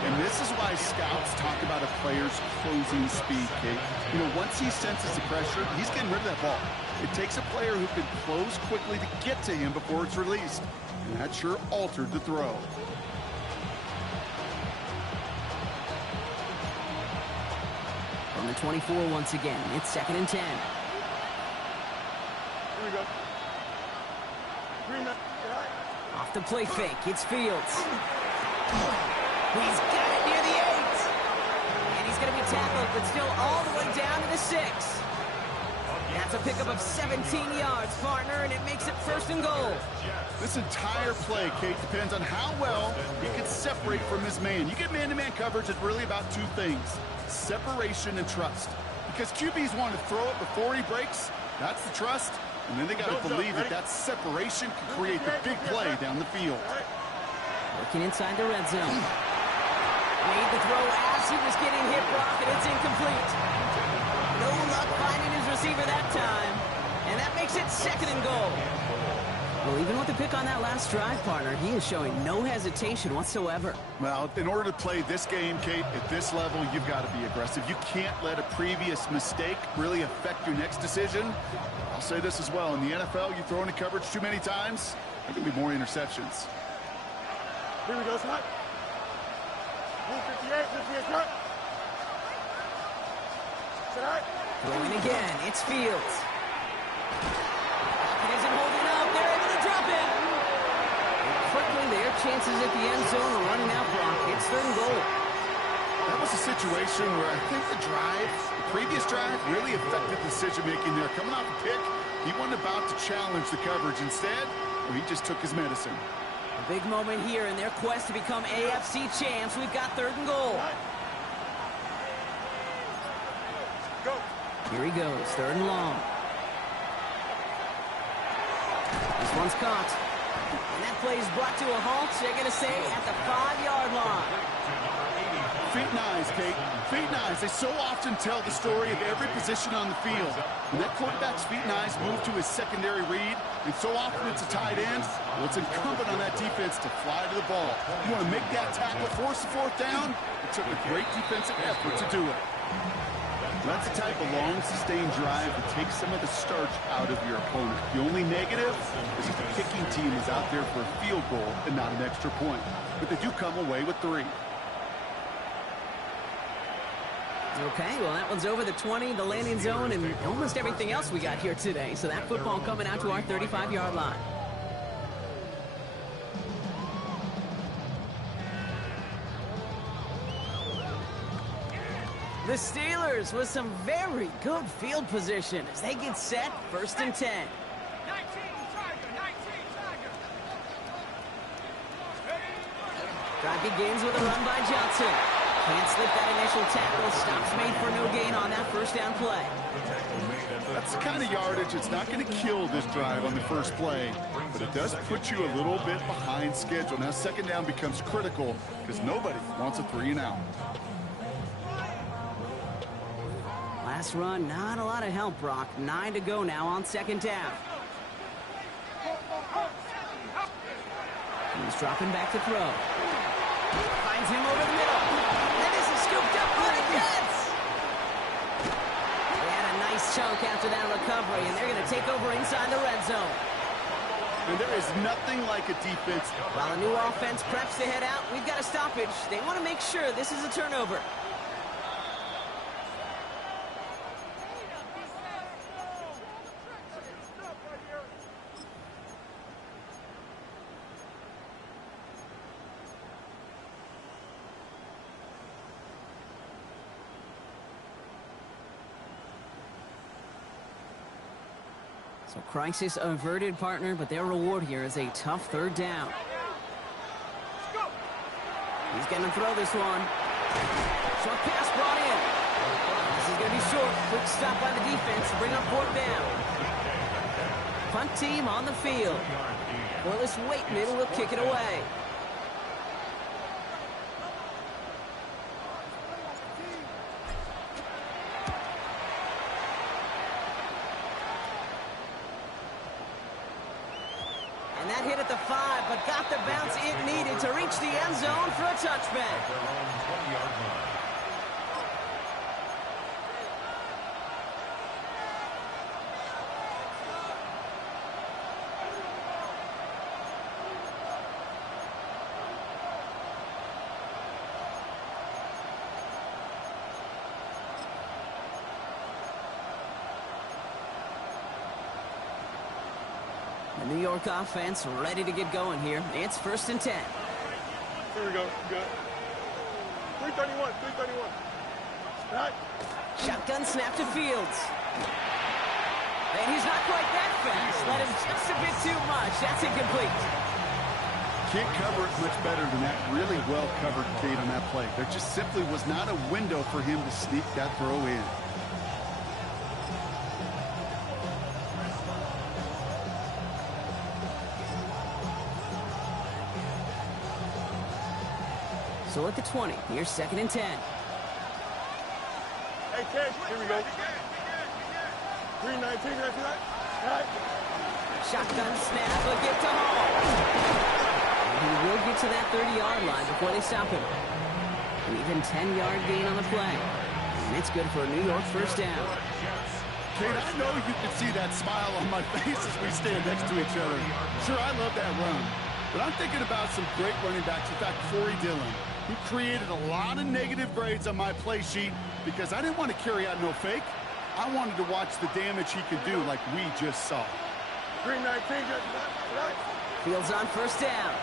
And this is why scouts talk about a player's closing speed, Kate. You know, once he senses the pressure, he's getting rid of that ball. It takes a player who can close quickly to get to him before it's released. And that sure altered the throw. From the 24 once again, it's 2nd and 10. Here we go. 319, right. Off the play fake, it's Fields. He's got it near the 8. And he's going to be tackled, but still all the way down to the 6. That's a pickup of 17 yards, partner, and it makes it 1st and goal. This entire play, Kate, depends on how well he can separate from his man. You get man-to-man coverage, it's really about two things, separation and trust. Because QBs want to throw it before he breaks, that's the trust, and then they got to believe that that separation can create the big play down the field. Working inside the red zone. Made the throw as he was getting hit, Brock, and it's incomplete. No luck finding his receiver that time, and that makes it 2nd and goal. Well, even with the pick on that last drive, partner, he is showing no hesitation whatsoever. Well, in order to play this game, Kate, at this level, you've got to be aggressive. You can't let a previous mistake really affect your next decision. I'll say this as well. In the NFL, you throw into coverage too many times, there can be more interceptions. Here we go, son. 58, right. Throwing again, it's Fields. It isn't holding up. They're able to drop it. And quickly, their chances at the end zone are running out, Brock. It's 3rd and goal. That was a situation where I think the previous drive, really affected decision-making there. Coming off a pick, he wasn't about to challenge the coverage. Instead, well, he just took his medicine. A big moment here in their quest to become AFC champs. We've got 3rd and goal. Go. Here he goes, 3rd and long. This one's caught. And that play is brought to a halt, they're going to say, at the 5-yard line. Feet and eyes, Kate. Feet and eyes. They so often tell the story of every position on the field. When that quarterback's feet and eyes move to his secondary read, and so often it's a tight end, well, it's incumbent on that defense to fly to the ball. You want to make that tackle, force the fourth down? It took a great defensive effort to do it. That's the type of long, sustained drive that takes some of the starch out of your opponent. The only negative is if the kicking team is out there for a field goal and not an extra point. But they do come away with 3. Okay, well, that one's over the 20, the landing zone, and almost everything else we got here today. So that football coming out to our 35-yard line. The Steelers with some very good field position as they get set, 1st and 10. Drive begins with a run by Johnson. Can't slip that initial tackle. Stops made for no gain on that first down play. That's the kind of yardage. It's not going to kill this drive on the first play, but it does put you a little bit behind schedule. Now, 2nd down becomes critical because nobody wants a 3 and out. Last run, not a lot of help, Brock. 9 to go now on 2nd down. He's dropping back to throw. Finds him over the middle. And this is scooped up by the Jets. They had a nice chunk after that recovery, and they're going to take over inside the red zone. And there is nothing like a defense. While the new offense preps to head out, we've got a stoppage. They want to make sure this is a turnover. So crisis averted, partner, but their reward here is a tough 3rd down. He's going to throw this one. Short pass brought in. This is going to be short. Quick stop by the defense to bring up 4th down. Punt team on the field. Corliss Waitman will kick it away. That hit at the 5, but got the bounce it needed to reach the end zone for a touchback. The New York offense ready to get going here. It's 1st and 10. Here we go. Good. 331. 331. Right. Shotgun snap to Fields. And he's not quite that fast. Let him just a bit too much. That's incomplete. Can't cover it much better than that. Really well covered, Kate, on that play. There just simply was not a window for him to sneak that throw in. So at the 20, here's 2nd and 10. Hey, Cash, here we go. 319, right? Shotgun snap, a give to Hall. And he will get to that 30-yard line before they stop him. An even 10-yard gain on the play. And it's good for a New York 1st down. Kate, I know you can see that smile on my face as we stand next to each other. Sure, I love that run. But I'm thinking about some great running backs. In fact, Corey Dillon, who created a lot of negative grades on my play sheet because I didn't want to carry out no fake. I wanted to watch the damage he could do like we just saw. 319, right? Fields on 1st down.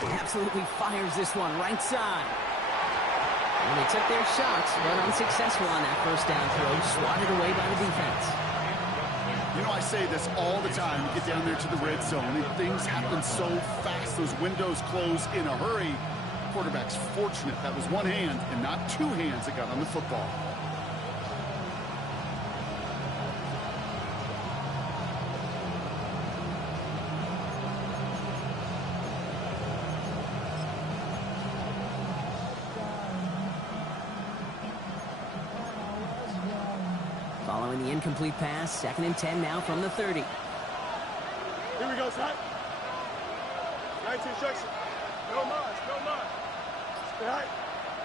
He absolutely fires this one right side. And they took their shots, but unsuccessful on that 1st down throw, swatted away by the defense. You know, I say this all the time. You get down there to the red zone, and things happen so fast. Those windows close in a hurry. Quarterback's fortunate that was one hand and not 2 hands that got on the football. incomplete pass. 2nd and 10 now from the 30. Here we go, son. 19 instruction. No mas, no mas. Stay high.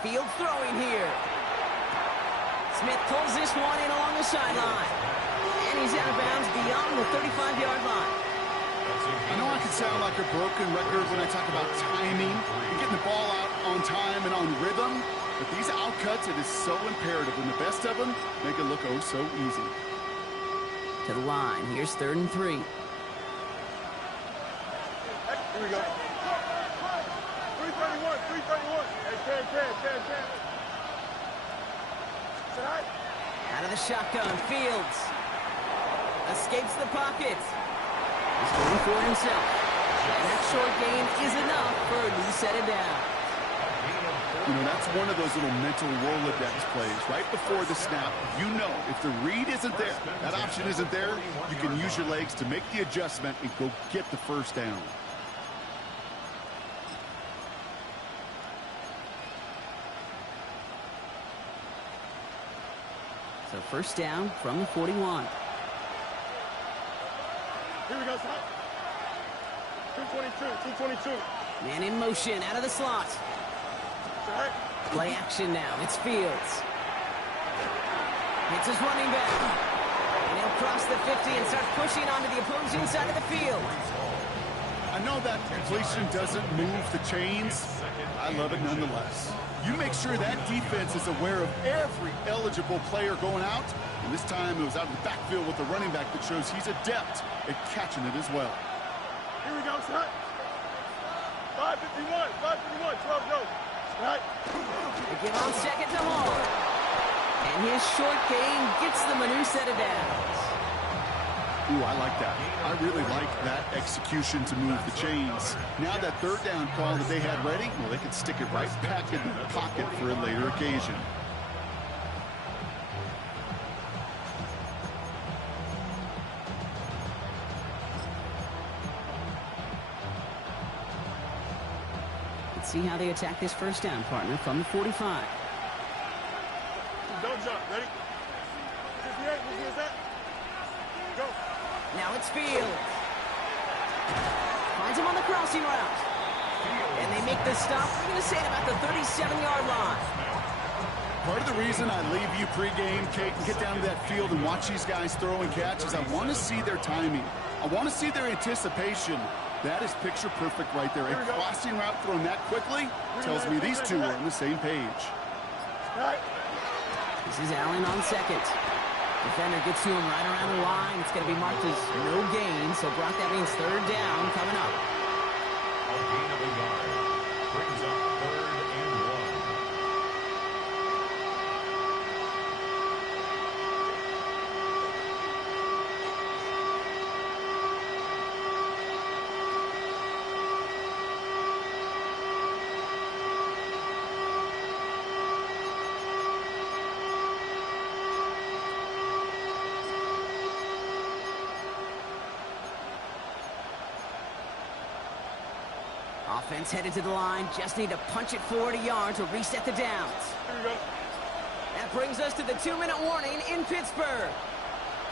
Field throwing here. Smith pulls this one in along the sideline. And he's out of bounds beyond the 35-yard line. I know I can sound like a broken record when I talk about timing and getting the ball out on time and on rhythm, but these outcuts, it is so imperative, and the best of them make it look oh so easy. To the line. Here's 3rd and 3. Here we go. 331, 331. Hey, 10. Sit high. Out of the shotgun. Fields escapes the pocket. He's going for it himself. And that short gain is enough for a new set of downs. You know, that's one of those little mental Rolodex plays. Right before the snap, you know if the read isn't there, that option isn't there, you can use your legs to make the adjustment and go get the first down. So first down from the 41. Here we go, son. 222. Man in motion out of the slot. Sit high. Play action now. It's Fields. It's his running back. And he'll cross the 50 and start pushing onto the opposing side of the field. I know that completion doesn't move the chains. I love it nonetheless. You make sure that defense is aware of every eligible player going out. And this time it was out of the backfield with the running back that shows he's adept at catching it as well. Here we go, son. 551, 12 goes. Right. They give on 2nd to Hall. And his short gain gets them a new set of downs. Ooh, I like that. I really like that execution to move the chains. Now that 3rd down call that they had ready, well, they can stick it right back in the pocket for a later occasion. Let's see how they attack this first down, partner, from the 45. Don't jump. Ready? 58. Where's that? Go. Now it's Fields. Finds him on the crossing route. And they make the stop. We're going to say about the 37-yard line. Part of the reason I leave you pregame, Kate, and get down to that field and watch these guys throw and catch is I want to see their timing. I want to see their anticipation. That is picture perfect right there. A crossing route thrown that quickly tells me these two are on the same page. This is Allen on 2nd. Defender gets to him right around the line. It's going to be marked as no gain. So, Brock, that means 3rd down coming up. A gain of a yard. Brings up 3rd and 1. Offense headed to the line. Just need to punch it forward a yard to reset the downs. Here we go. That brings us to the 2-minute warning in Pittsburgh.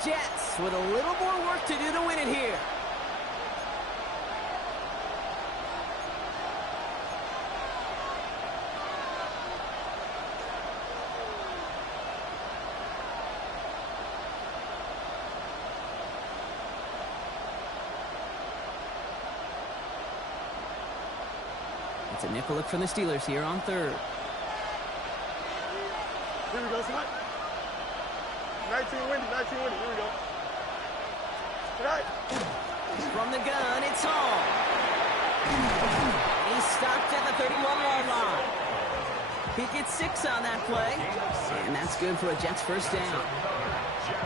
Jets with a little more work to do to win it here. It's a nickel look from the Steelers here on 3rd. Here we go, son. 19 windy. Here we go. Right. From the gun, it's Hall. He's stopped at the 31-yard line. He gets 6 on that play, and that's good for a Jets first down.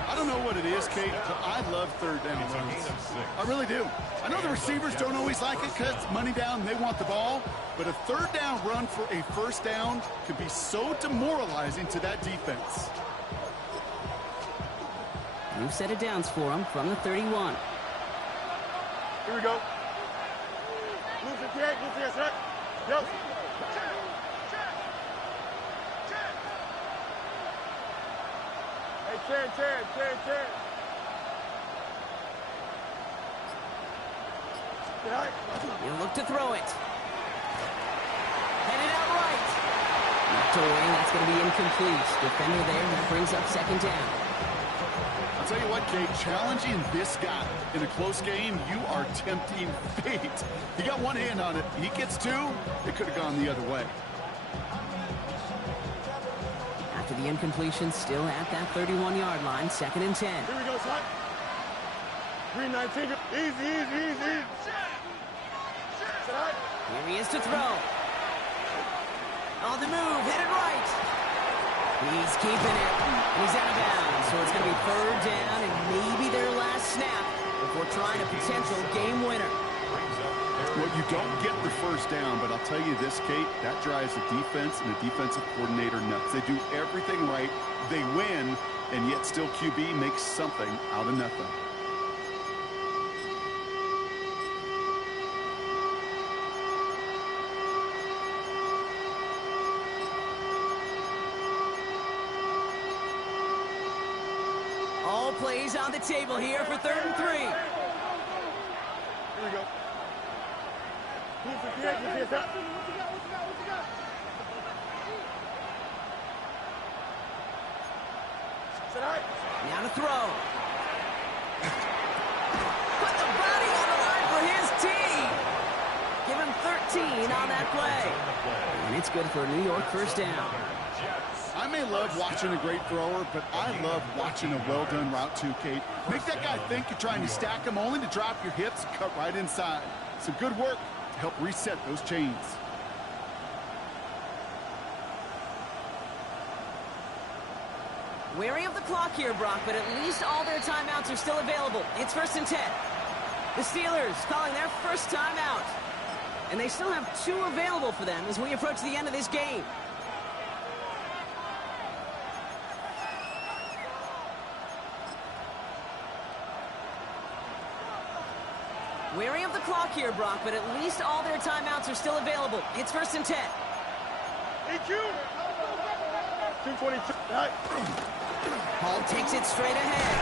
I don't know what it is, Kate, but I love 3rd down runs. I really do. I know the receivers don't always like it because it's money down and they want the ball, but a 3rd down run for a first down can be so demoralizing to that defense. New set of downs for him from the 31. Here we go. Lose it, right? Yo. Hey, Hey, 10. He'll look to throw it. Headed out right. Knocked away, that's going to be incomplete. Defender there, that brings up second down. I'll tell you what, Kate, challenging this guy in a close game, you are tempting fate. He got one hand on it. He gets two, it could have gone the other way. After the incompletion, still at that 31-yard line, second and 10. Here we go, son. 319. Easy. Here he is to throw. On the move, headed right. He's keeping it. He's out of bounds, so it's going to be third down and maybe their last snap before trying a potential game winner. Well, you don't get the first down, but I'll tell you this, Kate, that drives the defense and the defensive coordinator nuts. They do everything right, they win, and yet still QB makes something out of nothing. All plays on the table here for 3rd and 3. Here we go. What you got? Now to throw. Put the body on the line for his team. Give him 13 on that play. And it's good for a New York first down. I may love watching a great thrower, but I love watching a well-done route too, Kate. Make that guy think you're trying to stack him only to drop your hips and cut right inside. Some good work to help reset those chains. Wary of the clock here, Brock, but at least all their timeouts are still available. It's 1st and 10. The Steelers calling their first timeout. And they still have 2 available for them as we approach the end of this game. Wary of the clock here, Brock, but at least all their timeouts are still available. It's 1st and 10. EQ. 222. Hall takes it straight ahead.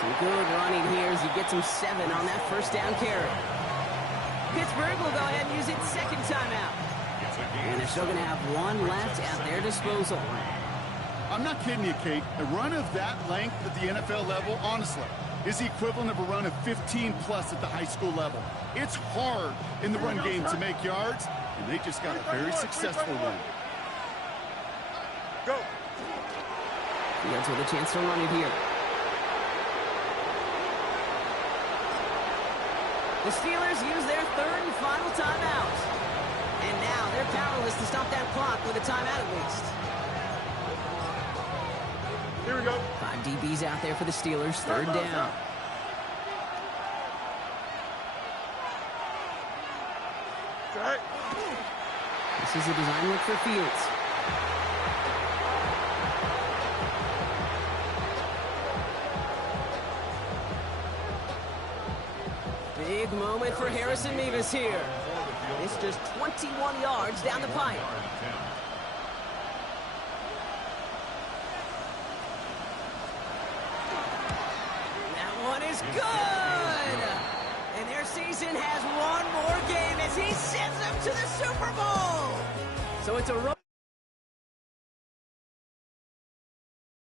Some good running here as he gets him 7 on that first down carry. Pittsburgh will go ahead and use its second timeout. And they're still going to have 1 left at their disposal. I'm not kidding you, Kate. A run of that length at the NFL level, honestly, is the equivalent of a run of 15-plus at the high school level. It's hard in the run game to make yards, and they just got a very successful one. Go. Fields with a chance to run it here. The Steelers use their 3rd and final timeout. And now they're powerless to stop that clock with a timeout at least. Here we go. 5 DBs out there for the Steelers, 3rd down. This is a design look for Fields. Big moment for Harrison Mevis here. It's just 21 yards down the pipe. That one is good! And their season has 1 more game as he sends them to the Super Bowl. So it's a